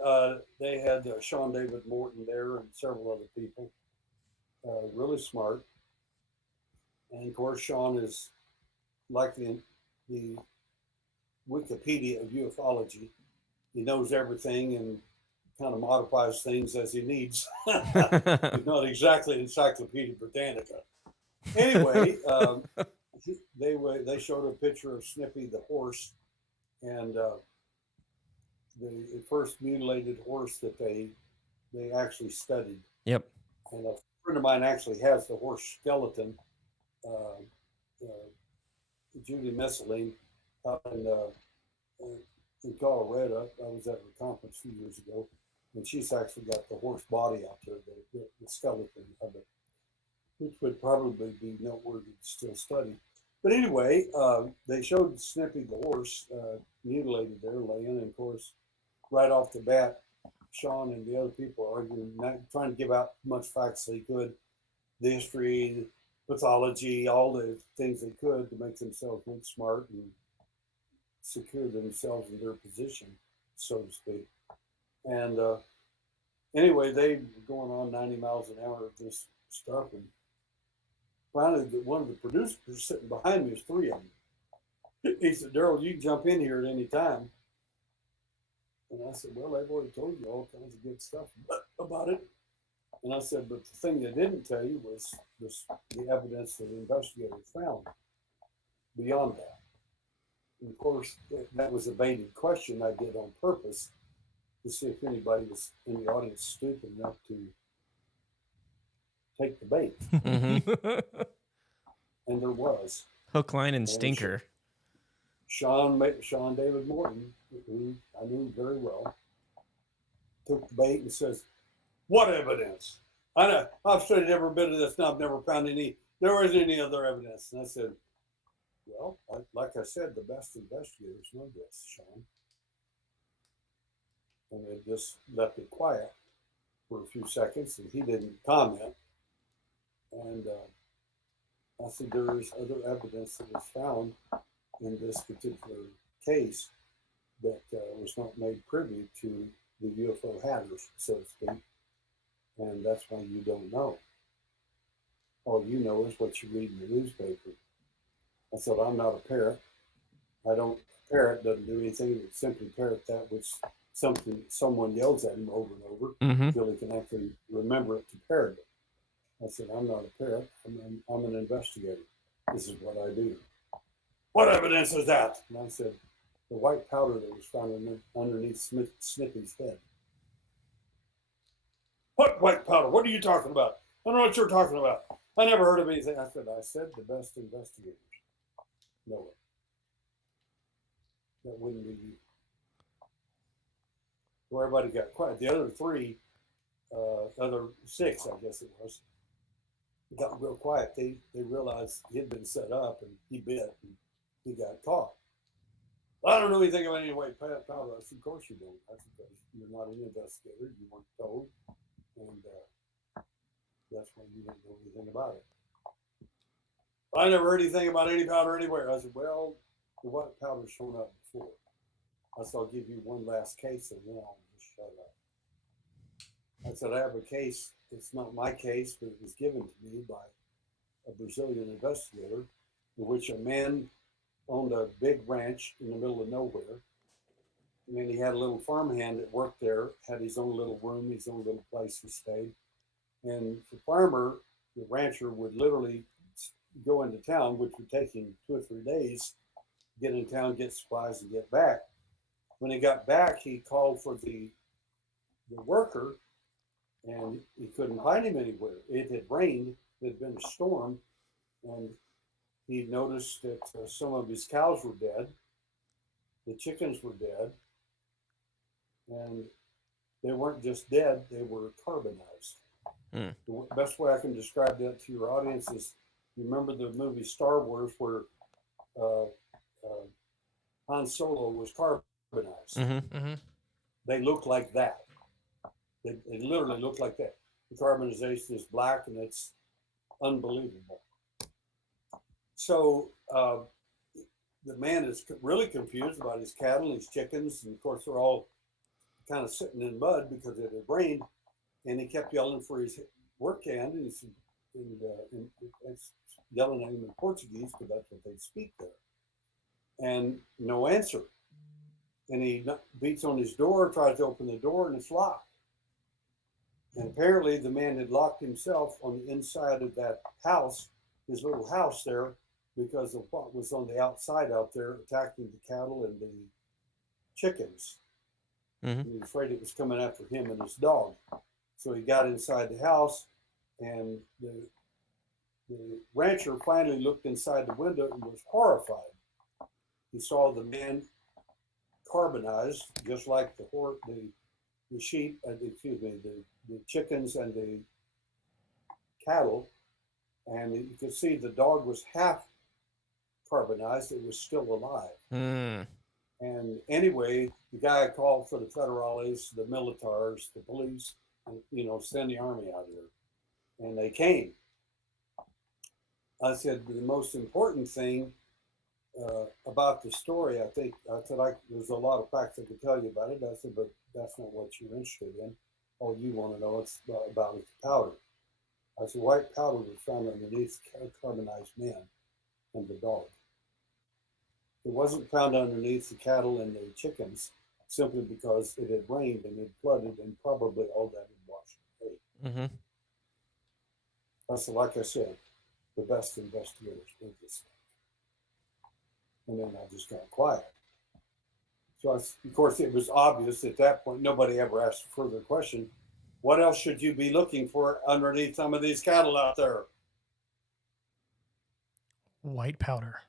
they had Sean David Morton there and several other people, really smart. And of course, Sean is like the Wikipedia of ufology. He knows everything and kind of modifies things as he needs. He's not exactly Encyclopedia Britannica. Anyway, they showed a picture of Snippy the horse, and the first mutilated horse that they actually studied. Yep. And a friend of mine actually has the horse skeleton. Judy Messeline up in Colorado. I was at a conference a few years ago, and she's actually got the horse body out there, the skeleton of it, which would probably be noteworthy to still study. But anyway, they showed Snippy the horse mutilated there, laying, and of course, right off the bat, Sean and the other people arguing, trying to give out as much facts they could, the history, pathology, all the things they could to make themselves look smart and secure themselves in their position, so to speak. And anyway, they were going on 90 miles an hour of this stuff, and finally, one of the producers sitting behind me, was 3 of them. He said, "Derrel, you can jump in here at any time." And I said, "Well, they've already told you all kinds of good stuff about it." And I said, "But the thing they didn't tell you was the evidence that the investigators found beyond that." And of course, that was a baited question I did on purpose to see if anybody was in the audience stupid enough to take the bait. Mm-hmm. And there was. Hook, line, and stinker. Sean David Morton, who I knew very well, took the bait and says, "What evidence? I know, I've studied every bit of this and I've never found there isn't any other evidence." And I said, "Well, like I said, the best investigators know this, Sean." And they just left it quiet for a few seconds, and he didn't comment. And I said, "There is other evidence that was found in this particular case that was not made privy to the UFO hatters, so to speak, and that's why you don't know." all you know is what you read in the newspaper. I said, I'm not a parrot. A parrot doesn't do anything but simply parrot that which someone yells at him over and over until he can actually remember it to parrot it. I said, I'm not a parrot. I'm an investigator. This is what I do. What evidence is that? And I said, the white powder that was found underneath Snippy's head. What white powder? What are you talking about? I don't know what you're talking about. I never heard of anything. I said the best investigators know it. That wouldn't be you. So everybody got quiet. The other six, I guess it was, got real quiet. They realized he had been set up and he bit and he got caught. Well, I don't know anything about any white powder. I said, of course you don't. That's because you're not an investigator. You weren't told. And that's why you didn't know anything about it. I never heard anything about any powder anywhere. I said, well, the white powder's shown up before. I said, I'll give you one last case and then I'll just shut up. I said, I have a case. It's not my case, but it was given to me by a Brazilian investigator in which a man owned a big ranch in the middle of nowhere. And then he had a little farmhand that worked there, had his own little room, his own little place he stayed. And the farmer, the rancher, would literally go into town, which would take him 2 or 3 days, get in town, get supplies, and get back. When he got back, he called for the worker, and he couldn't find him anywhere. It had rained, it had been a storm, and he noticed that some of his cows were dead, the chickens were dead, and they weren't just dead, they were carbonized. The best way I can describe that to your audience is, you remember the movie Star Wars where Han Solo was carbonized. They look like that. They literally look like that. The carbonization is black and it's unbelievable. So the man is really confused about his cattle, his chickens, and of course they're all kind of sitting in mud because it had rained, and he kept yelling for his work hand, and he's yelling at him in Portuguese because that's what they speak there. And no answer. And he beats on his door, tries to open the door, and it's locked. And apparently the man had locked himself on the inside of that house, his little house there, because of what was on the outside out there attacking the cattle and the chickens. He was afraid it was coming after him and his dog. So he got inside the house, and the rancher finally looked inside the window and was horrified. He saw the man carbonized, just like the sheep, the chickens and the cattle, and you could see the dog was half carbonized; it was still alive. And anyway, the guy called for the federales, the militaries, the police, and send the army out here, and they came. I said the most important thing about the story, I said there's a lot of facts I could tell you about it. I said, but that's not what you're interested in. All you want to know about is the powder. I said, white powder was found underneath the carbonized man and the dog. It wasn't found underneath the cattle and the chickens simply because it had rained and it flooded and probably all that had washed away. I said, like I said, the best investigators do this stuff. And then I just got quiet. So, of course, it was obvious at that point, nobody ever asked a further question. What else should you be looking for underneath some of these cattle out there? White powder.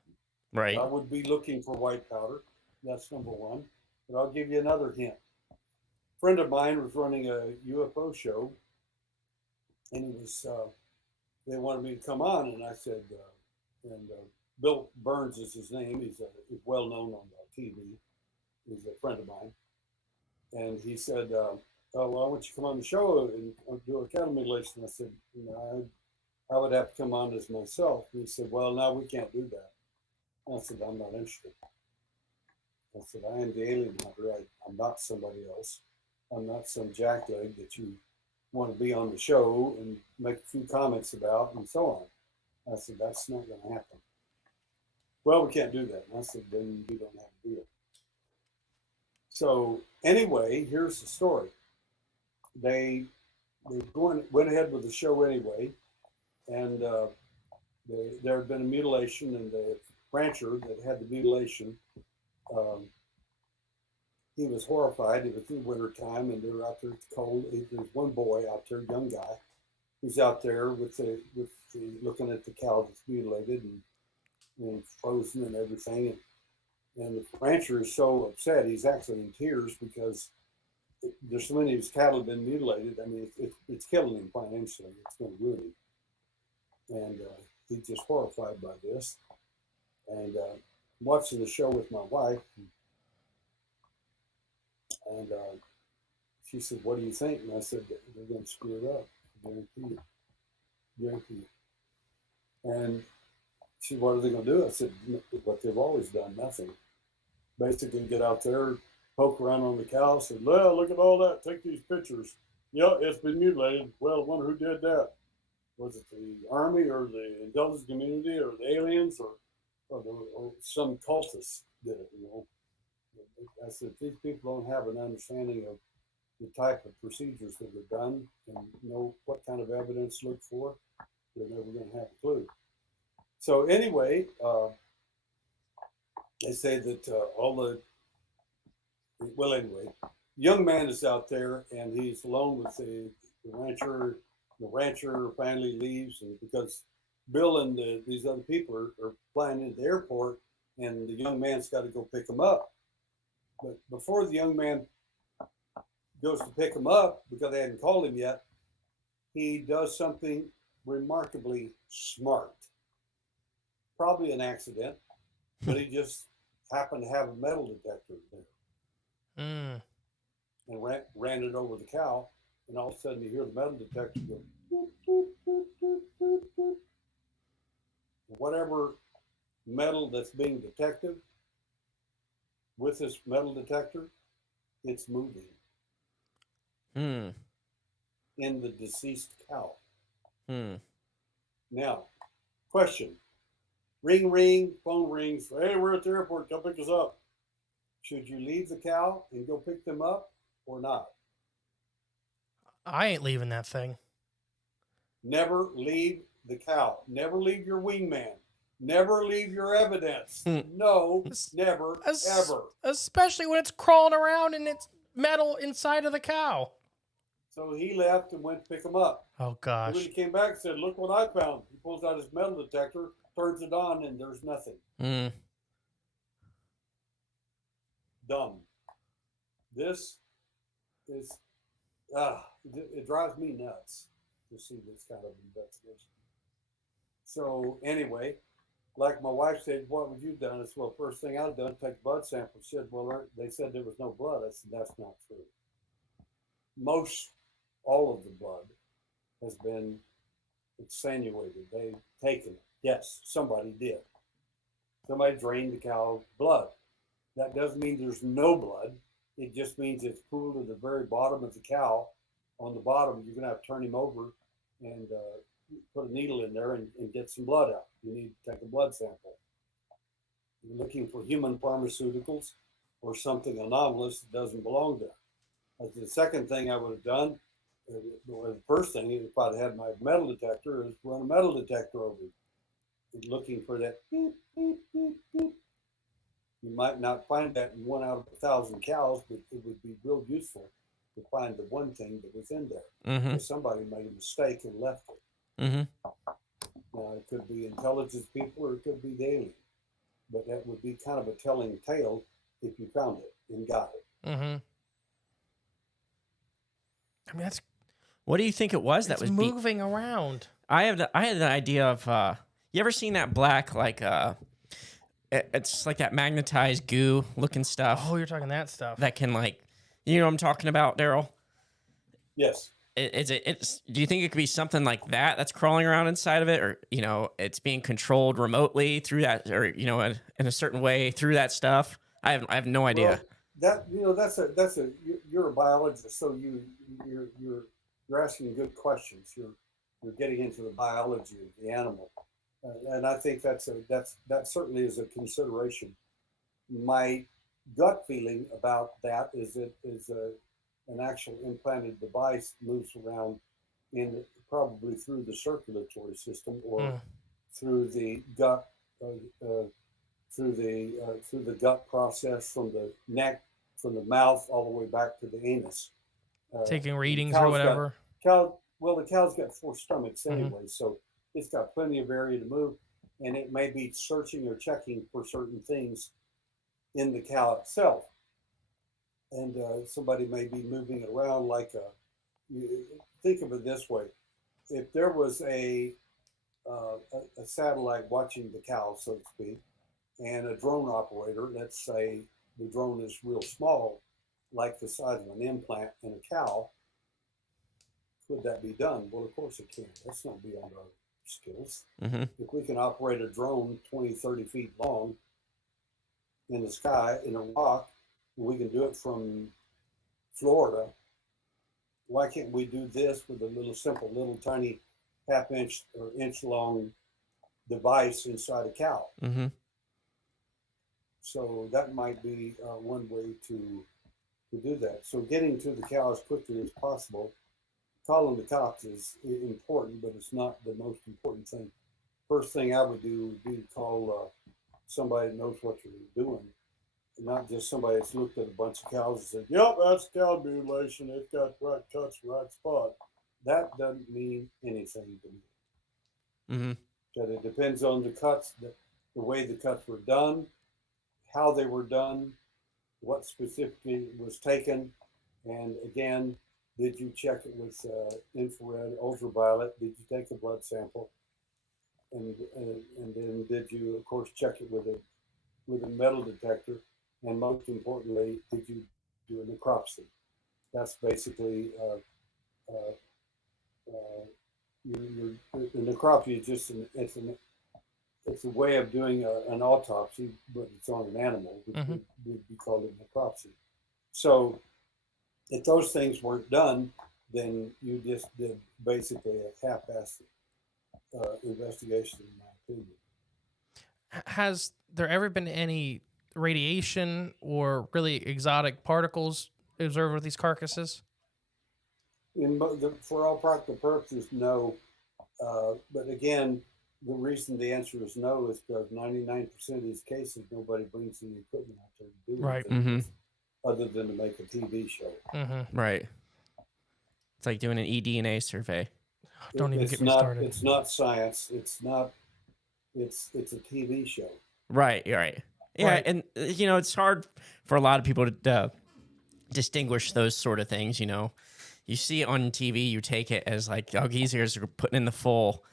Right. I would be looking for white powder. That's number one. But I'll give you another hint. A friend of mine was running a UFO show, and he was, they wanted me to come on, and I said, Bill Burns is his name. He's well known on TV. He's a friend of mine. And he said, oh, well, I want you to come on the show and do a cattle mutilation. I said, I would have to come on as myself. And he said, well, no, we can't do that. I said, I'm not interested. I said, I am the alien hunter. I'm not somebody else. I'm not some jackleg that you want to be on the show and make a few comments about and so on. I said, that's not going to happen. Well, we can't do that. And I said, then you don't have to do it. So anyway, here's the story. They went ahead with the show anyway, and there had been a mutilation, and the rancher that had the mutilation, he was horrified. It was in winter time, and they were out there cold. There's one boy out there, young guy, who's out there with the looking at the cow that's mutilated and frozen and everything. And the rancher is so upset, he's actually in tears because there's so many of his cattle have been mutilated. I mean, it's killing him financially. It's going to ruin him. And he's just horrified by this. And watching the show with my wife, and she said, what do you think? And I said, they're going to screw it up. I guarantee you. Guarantee you. And she said, what are they going to do? I said, what they've always done, nothing. Basically get out there, poke around on the cow, said, well, look at all that, take these pictures. Yeah, it's been mutilated. Well, I wonder who did that. Was it the army or the intelligence community or the aliens or some cultists did it, you know? I said, these people don't have an understanding of the type of procedures that are done and know what kind of evidence to look for. They're never going to have a clue. So anyway, they say that young man is out there and he's alone with the rancher. The rancher finally leaves, and because Bill and these other people are flying into the airport, and the young man's got to go pick him up. But before the young man goes to pick him up, because they hadn't called him yet, he does something remarkably smart. Probably an accident, but he just happened to have a metal detector there. And ran it over the cow, and all of a sudden you hear the metal detector go boop, boop, boop, boop, boop, boop. Whatever metal that's being detected with this metal detector, it's moving in the deceased cow. Now, question. Ring, ring, phone rings. Hey, we're at the airport. Come pick us up. Should you leave the cow and go pick them up or not? I ain't leaving that thing. Never leave the cow. Never leave your wingman. Never leave your evidence. No, never, ever. Especially when it's crawling around and it's metal inside of the cow. So he left and went to pick him up. Oh, gosh. When he came back and said, look what I found. He pulls out his metal detector, turns it on, and there's nothing. Dumb. This is, it drives me nuts to see this kind of investigation. So anyway, like my wife said, what would you have done? I said, well, first thing I'd done, take blood samples. She said, well, they said there was no blood. I said, that's not true. All of the blood has been extenuated. They've taken it. Yes, somebody did. Somebody drained the cow's blood. That doesn't mean there's no blood. It just means it's pooled at the very bottom of the cow. On the bottom, you're going to have to turn him over and put a needle in there and get some blood out. You need to take a blood sample. You're looking for human pharmaceuticals or something anomalous that doesn't belong there. The second thing I would have done, the first thing, if I'd had my metal detector, is run a metal detector over it. Looking for that beep, beep, beep, beep. You might not find that in 1 out of 1,000 cows, but it would be real useful to find the one thing that was in there. Because somebody made a mistake and left it. Now, it could be intelligence people or it could be the alien. But that would be kind of a telling tale if you found it and got it. I mean, what do you think it was that was moving around? I had the idea of you ever seen that black it's like that magnetized goo looking stuff? Oh, you're talking that stuff. That can you know what I'm talking about, Derrel? Yes. Do you think it could be something like that that's crawling around inside of it, or it's being controlled remotely through that, or in a certain way through that stuff? I have no idea. Well, you're a biologist, so you're you're asking good questions. You're getting into the biology of the animal, and I think that certainly is a consideration. My gut feeling about that is an actual implanted device moves around in probably through the circulatory system or through the gut, through the gut process from the neck, from the mouth all the way back to the anus. Taking readings or whatever. The cow's got 4 stomachs anyway, so it's got plenty of area to move, and it may be searching or checking for certain things in the cow itself. And somebody may be moving it around like think of it this way. If there was a satellite watching the cow, so to speak, and a drone operator, let's say the drone is real small, like the size of an implant in a cow, could that be done? Well, of course it can. That's not beyond our skills. If we can operate a drone 20, 30 feet long in the sky, in a rock, we can do it from Florida. Why can't we do this with a little tiny half-inch or inch-long device inside a cow? So that might be one way to do that. So getting to the cow as quickly as possible. Calling the cops is important, but it's not the most important thing. First thing I would do would be to call somebody that knows what you're doing, not just somebody that's looked at a bunch of cows and said, "Yep, that's cow mutilation. It's got right cuts, right spot." That doesn't mean anything to me. But it depends on the cuts, the way the cuts were done, how they were done, what specifically was taken, and again, did you check it with infrared, ultraviolet? Did you take a blood sample? And then did you, of course, check it with a metal detector? And most importantly, did you do a necropsy? That's basically the necropsy is just it's a way of doing an autopsy, but it's on an animal, which would be called a necropsy. So if those things weren't done, then you just did basically a half-assed investigation, in my opinion. Has there ever been any radiation or really exotic particles observed with these carcasses? For all practical purposes, no. But again, the reason the answer is no is because 99% of these cases, nobody brings any equipment out there to do anything other than to make a TV show. Right. It's like doing an eDNA survey. Don't even get me started. It's not science. It's a TV show. Right. Yeah, and it's hard for a lot of people to distinguish those sort of things. You see it on TV, you take it as like, oh, these guys are putting in the full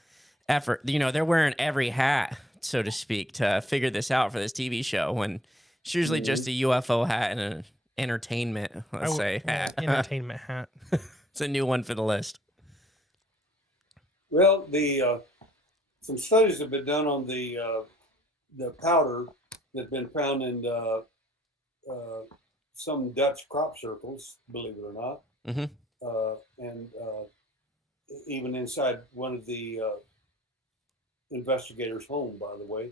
effort. They're wearing every hat, so to speak, to figure this out for this TV show. When it's usually just a UFO hat and an entertainment, hat. Entertainment hat. It's a new one for the list. Well, some studies have been done on the powder that's been found in some Dutch crop circles, believe it or not, and even inside one of the investigators' home, by the way.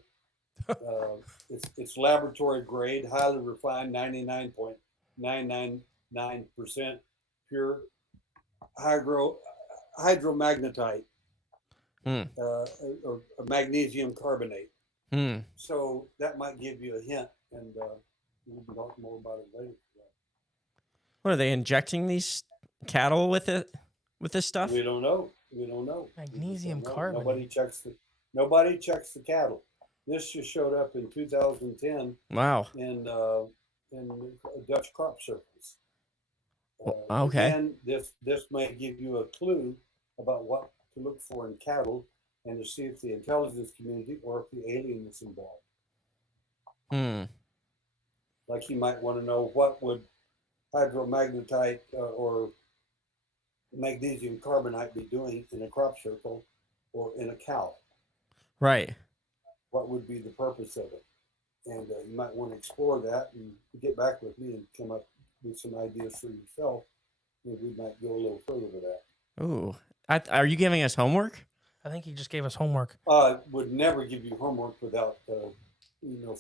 It's laboratory grade, highly refined, 99.999% pure hydromagnetite. Or magnesium carbonate. So that might give you a hint, and we can talk more about it later. What are they injecting these cattle with this stuff? We don't know. Magnesium carbonate. Nobody checks the cattle. This just showed up in 2010. Wow. In Dutch crop circles. Okay. And this may give you a clue about what to look for in cattle, and to see if the intelligence community or if the alien is involved. Like you might want to know what would hydromagnetite or magnesium carbonate be doing in a crop circle or in a cow. Right. What would be the purpose of it? And you might want to explore that and get back with me and come up with some ideas for yourself. And we might go a little further with that. Ooh. Are you giving us homework? I think he just gave us homework. Would never give you homework without,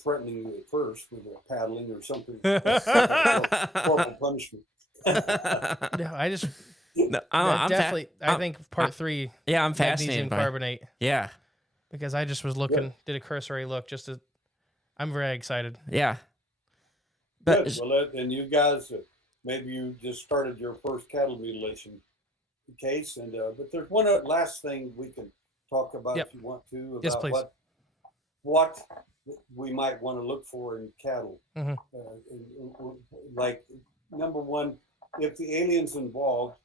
threatening you at first with a paddling or something. Corporal punishment. Yeah, I just No, definitely. I think part 3. Yeah, I'm Magnesium fascinated by. carbonate, Yeah, because I just was looking, did a cursory look just to. I'm very excited. yeah. But Good. Well, and you guys, maybe you just started your first cattle mutilation case, and but there's one last thing we can talk about Yep. if you want to about Yes, please. what we might want to look for in cattle. Mhm. Like number one, if the aliens involved,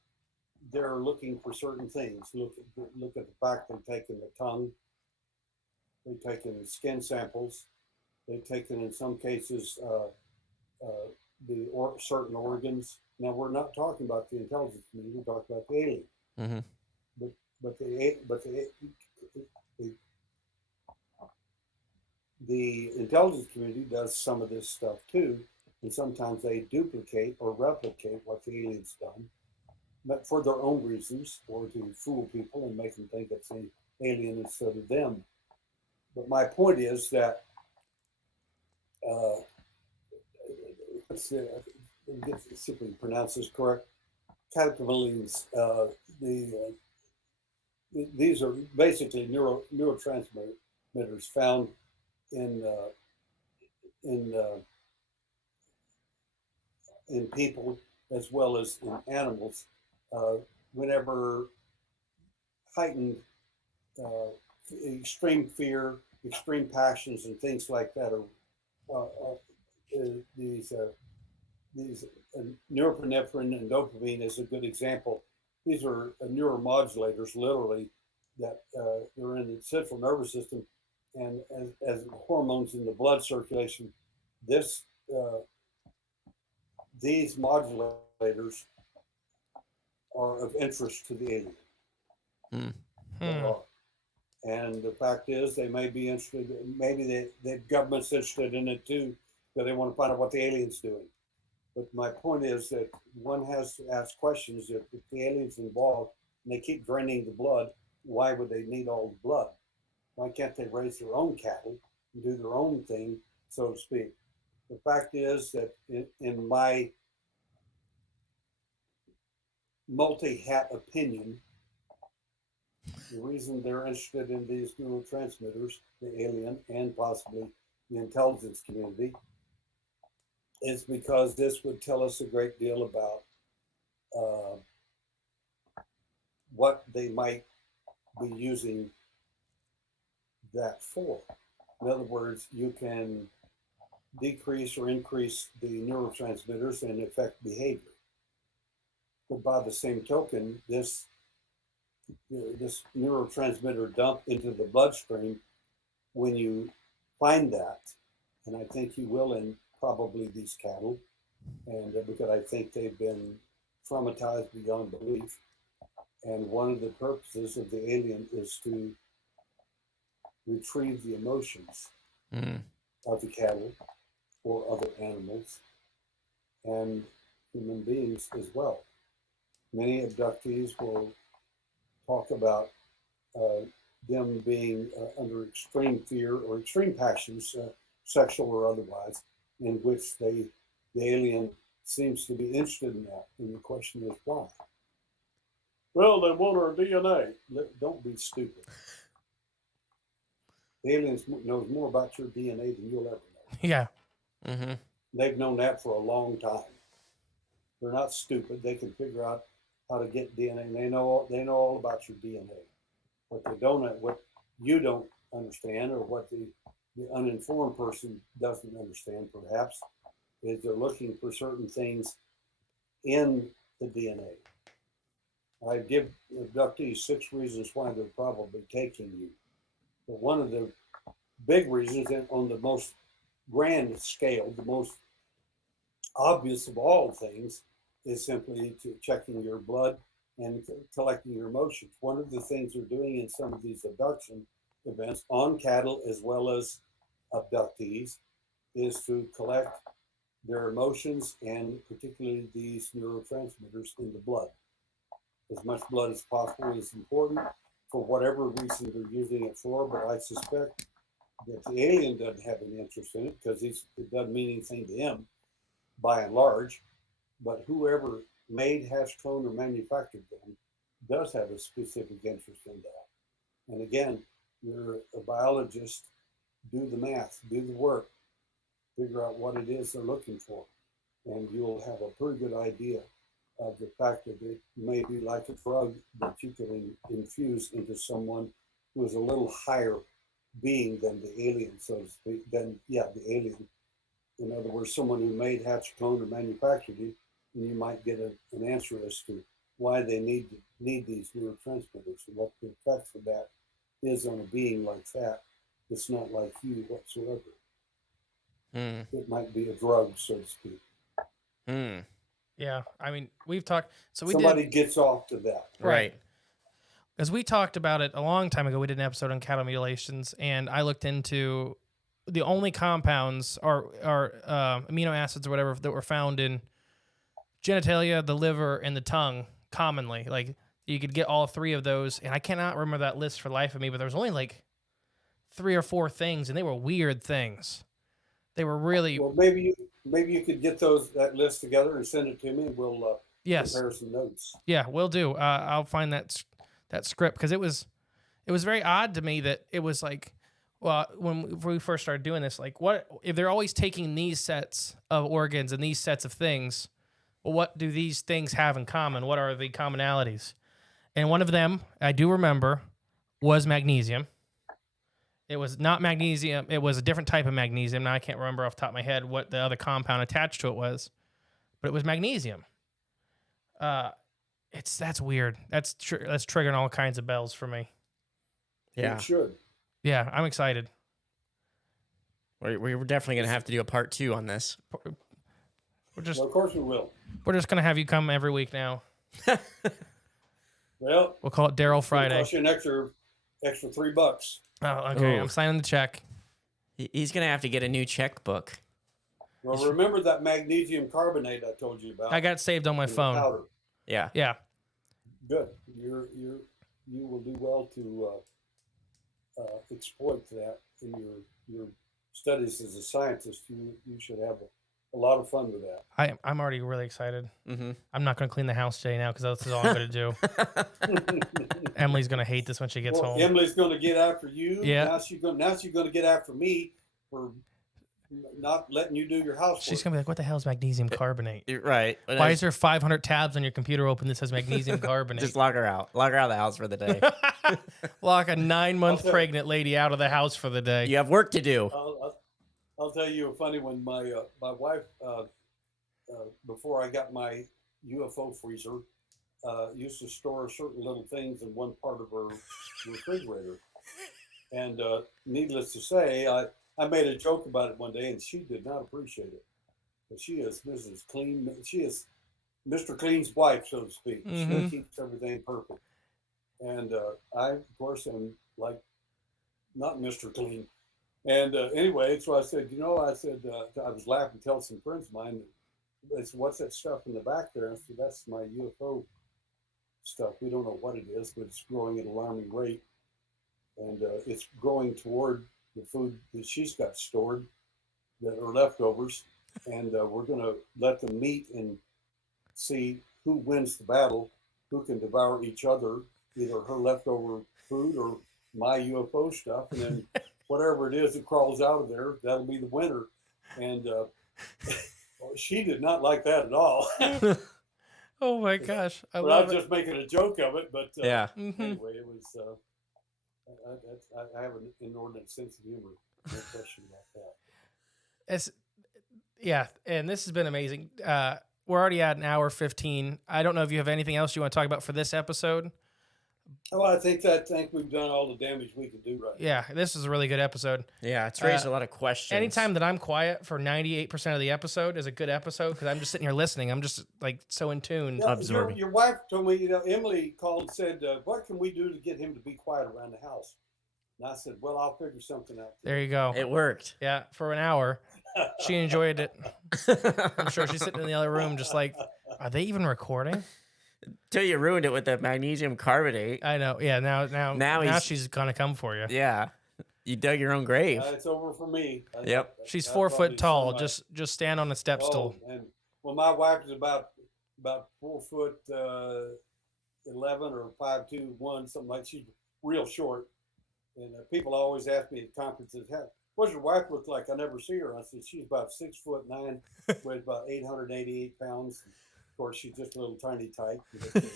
they're looking for certain things. Look at the fact they've taken the tongue, they've taken skin samples, they've taken in some cases certain organs. Now we're not talking about the intelligence community; we're talking about the alien. mm-hmm. But the intelligence community does some of this stuff too, and sometimes they duplicate or replicate what the aliens done, but for their own reasons or to fool people and make them think it's the alien instead of them. But my point is that let's see if we can pronounce this correct. Catecholamines, these are basically neurotransmitters found in people as well as in animals. Whenever heightened extreme fear, extreme passions, and things like that are these norepinephrine and dopamine is a good example. These are neuromodulators, literally, that they're in the central nervous system, and as hormones in the blood circulation, this these modulators are of interest to the alien. They are. And the fact is, they may be interested. Maybe the government's interested in it too, because they want to find out what the alien's doing. But my point is that one has to ask questions. If the alien's involved and they keep draining the blood, why would they need all the blood? Why can't they raise their own cattle and do their own thing, so to speak? The fact is that in my multi-hat opinion, the reason they're interested in these neurotransmitters, the alien and possibly the intelligence community, is because this would tell us a great deal about what they might be using that for. In other words, you can decrease or increase the neurotransmitters and affect behavior. But by the same token, this neurotransmitter dump into the bloodstream, when you find that, and I think you will in probably these cattle, and because I think they've been traumatized beyond belief, and one of the purposes of the alien is to retrieve the emotions of the cattle or other animals and human beings as well. Many abductees will talk about them being under extreme fear or extreme passions, sexual or otherwise, in which the alien seems to be interested in that. And the question is why? Well, they want our DNA. Don't be stupid. The aliens knows more about your DNA than you'll ever know. Yeah. Mm-hmm. They've known that for a long time. They're not stupid. They can figure out how to get DNA. And they know all about your DNA. What they don't, what you don't understand, or what the uninformed person doesn't understand, perhaps, is they're looking for certain things in the DNA. I give abductees 6 reasons why they're probably taking you. But one of the big reasons, and on the most grand scale, the most obvious of all things, is simply to checking your blood and collecting your emotions. One of the things they're doing in some of these abduction events on cattle as well as abductees is to collect their emotions and particularly these neurotransmitters in the blood. as much blood as possible is important for whatever reason they're using it for. But I suspect that the alien doesn't have an interest in it because it doesn't mean anything to him by and large. But whoever made, has cloned, or manufactured them does have a specific interest in that. And again, you're a biologist, do the math, do the work, figure out what it is they're looking for, and you'll have a pretty good idea of the fact that it may be like a drug that you can infuse into someone who is a little higher being than the alien, so to speak, the alien. In other words, someone who made, hatched, cloned, or manufactured it, and you might get an answer as to why they need these neurotransmitters and what the effects of that is on a being like that. It's not like you whatsoever. It might be a drug, so to speak. Yeah, I mean, we've talked. So Somebody gets off to that, right? Because we talked about it a long time ago. We did an episode on cattle mutilations, and I looked into the only compounds are amino acids or whatever that were found in genitalia, the liver, and the tongue commonly. Like you could get all three of those, and I cannot remember that list for the life of me. But there was only like 3 or 4 things, and they were weird things. They were really well. Maybe you could get that list together and send it to me, and we'll compare some notes. Yeah, we'll do. I'll find that script because it was very odd to me that it was like, well, when we first started doing this, like, what if they're always taking these sets of organs and these sets of things? Well, what do these things have in common? What are the commonalities? And one of them, I do remember, was magnesium. It was not magnesium. It was a different type of magnesium. Now I can't remember off the top of my head what the other compound attached to it was, but it was magnesium. That's weird. That's triggering all kinds of bells for me. Yeah. It should. Yeah, I'm excited. We're definitely going to have to do a part 2 on this. Well, of course we will. We're just going to have you come every week now. Well, we'll call it Derrel Friday. Cost you an extra $3. Oh, okay. Ooh. I'm signing the check. He's going to have to get a new checkbook. Well, remember that magnesium carbonate I told you about? I got saved on my phone. Powder. Yeah. Yeah. Good. You will do well to exploit that in your studies as a scientist. You should have a lot of fun with that. I'm already really excited. Mm-hmm. I'm not going to clean the house today now because this is all I'm going to do. Emily's going to hate this when she gets home. Emily's going to get after you. Yeah. Now she's going to get after me for not letting you do your housework. She's going to be like, what the hell is magnesium carbonate? Right. Why is there 500 tabs on your computer open that says magnesium carbonate? Just lock her out. Lock her out of the house for the day. Lock a 9-month pregnant lady out of the house for the day. You have work to do. I'll tell you a funny one. My wife, before I got my UFO freezer, used to store certain little things in one part of her refrigerator. And needless to say, I made a joke about it one day, and she did not appreciate it. But she is Mrs. Clean. She is Mr. Clean's wife, so to speak. Mm-hmm. She keeps everything perfect. And I, of course, am like not Mr. Clean. And anyway, so I said, I was laughing, telling some friends of mine, they said, what's that stuff in the back there? I said, that's my UFO stuff. We don't know what it is, but it's growing at an alarming rate. And it's growing toward the food that she's got stored that are leftovers. And we're going to let them meet and see who wins the battle, who can devour each other, either her leftover food or my UFO stuff. And then whatever it is that crawls out of there, that'll be the winner. And she did not like that at all. Oh my gosh. I was just making a joke of it. But yeah. Anyway, it was, I have an inordinate sense of humor. No question about that. Yeah. And this has been amazing. We're already at an hour 15. I don't know if you have anything else you want to talk about for this episode. Oh, I think we've done all the damage we could do right now. Yeah, this is a really good episode. Yeah, it's raised a lot of questions. Anytime that I'm quiet for 98% of the episode is a good episode because I'm just sitting here listening. I'm just like so in tune. Yeah, absorbing. Your wife told me, Emily called and said, what can we do to get him to be quiet around the house? And I said, well, I'll figure something out. There you go. It worked. Yeah, for an hour. She enjoyed it. I'm sure she's sitting in the other room just like, are they even recording? Till you ruined it with the magnesium carbonate. I know. Yeah. Now she's gonna come for you. Yeah. You dug your own grave. It's over for me. Yep. She's I 4 probably foot tall. saw my- Just stand on a step stool. And well, my wife is about 4 foot 11 or 5'2", something like. She's real short. And people always ask me at conferences, "What does your wife look like?" I never see her. I said she's about 6'9", weighs about 888 pounds. Of course, she's just a little tiny tyke.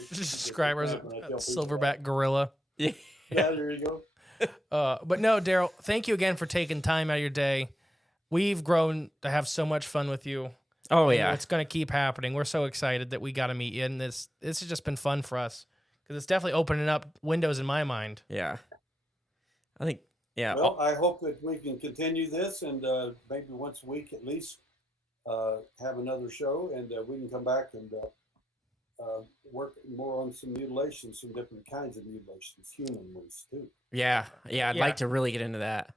Describe her as a silverback gorilla. Yeah. Yeah, there you go. But no, Derrel, thank you again for taking time out of your day. We've grown to have so much fun with you. Oh, And yeah. it's going to keep happening. We're so excited that we got to meet you. And this has just been fun for us because it's definitely opening up windows in my mind. Yeah. I think, yeah. Well, I hope that we can continue this and maybe once a week at least have another show, and we can come back and work more on some mutilations, some different kinds of mutilations, human ones too. Yeah. I'd Yeah. like to really get into that.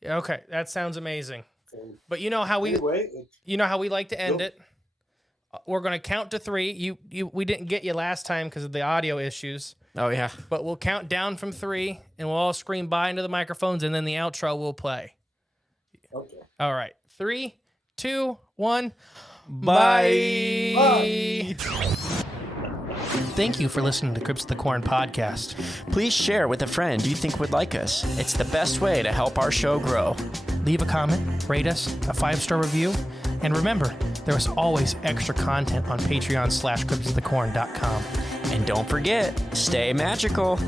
Yeah, okay, that sounds amazing. So But you know how we like to end Go. it. We're going to count to 3. We didn't get you last time because of the audio issues. Oh, yeah. But we'll count down from 3, and we'll all scream bye into the microphones, and then the outro will play. Okay. All right. 3, 2, 1. Bye. Bye. Thank you for listening to Crypts of the Corn podcast. Please share with a friend you think would like us. It's the best way to help our show grow. Leave a comment, rate us, a 5-star review, and remember, there is always extra content on Patreon/cryptsofthecorn.com. And don't forget, stay magical.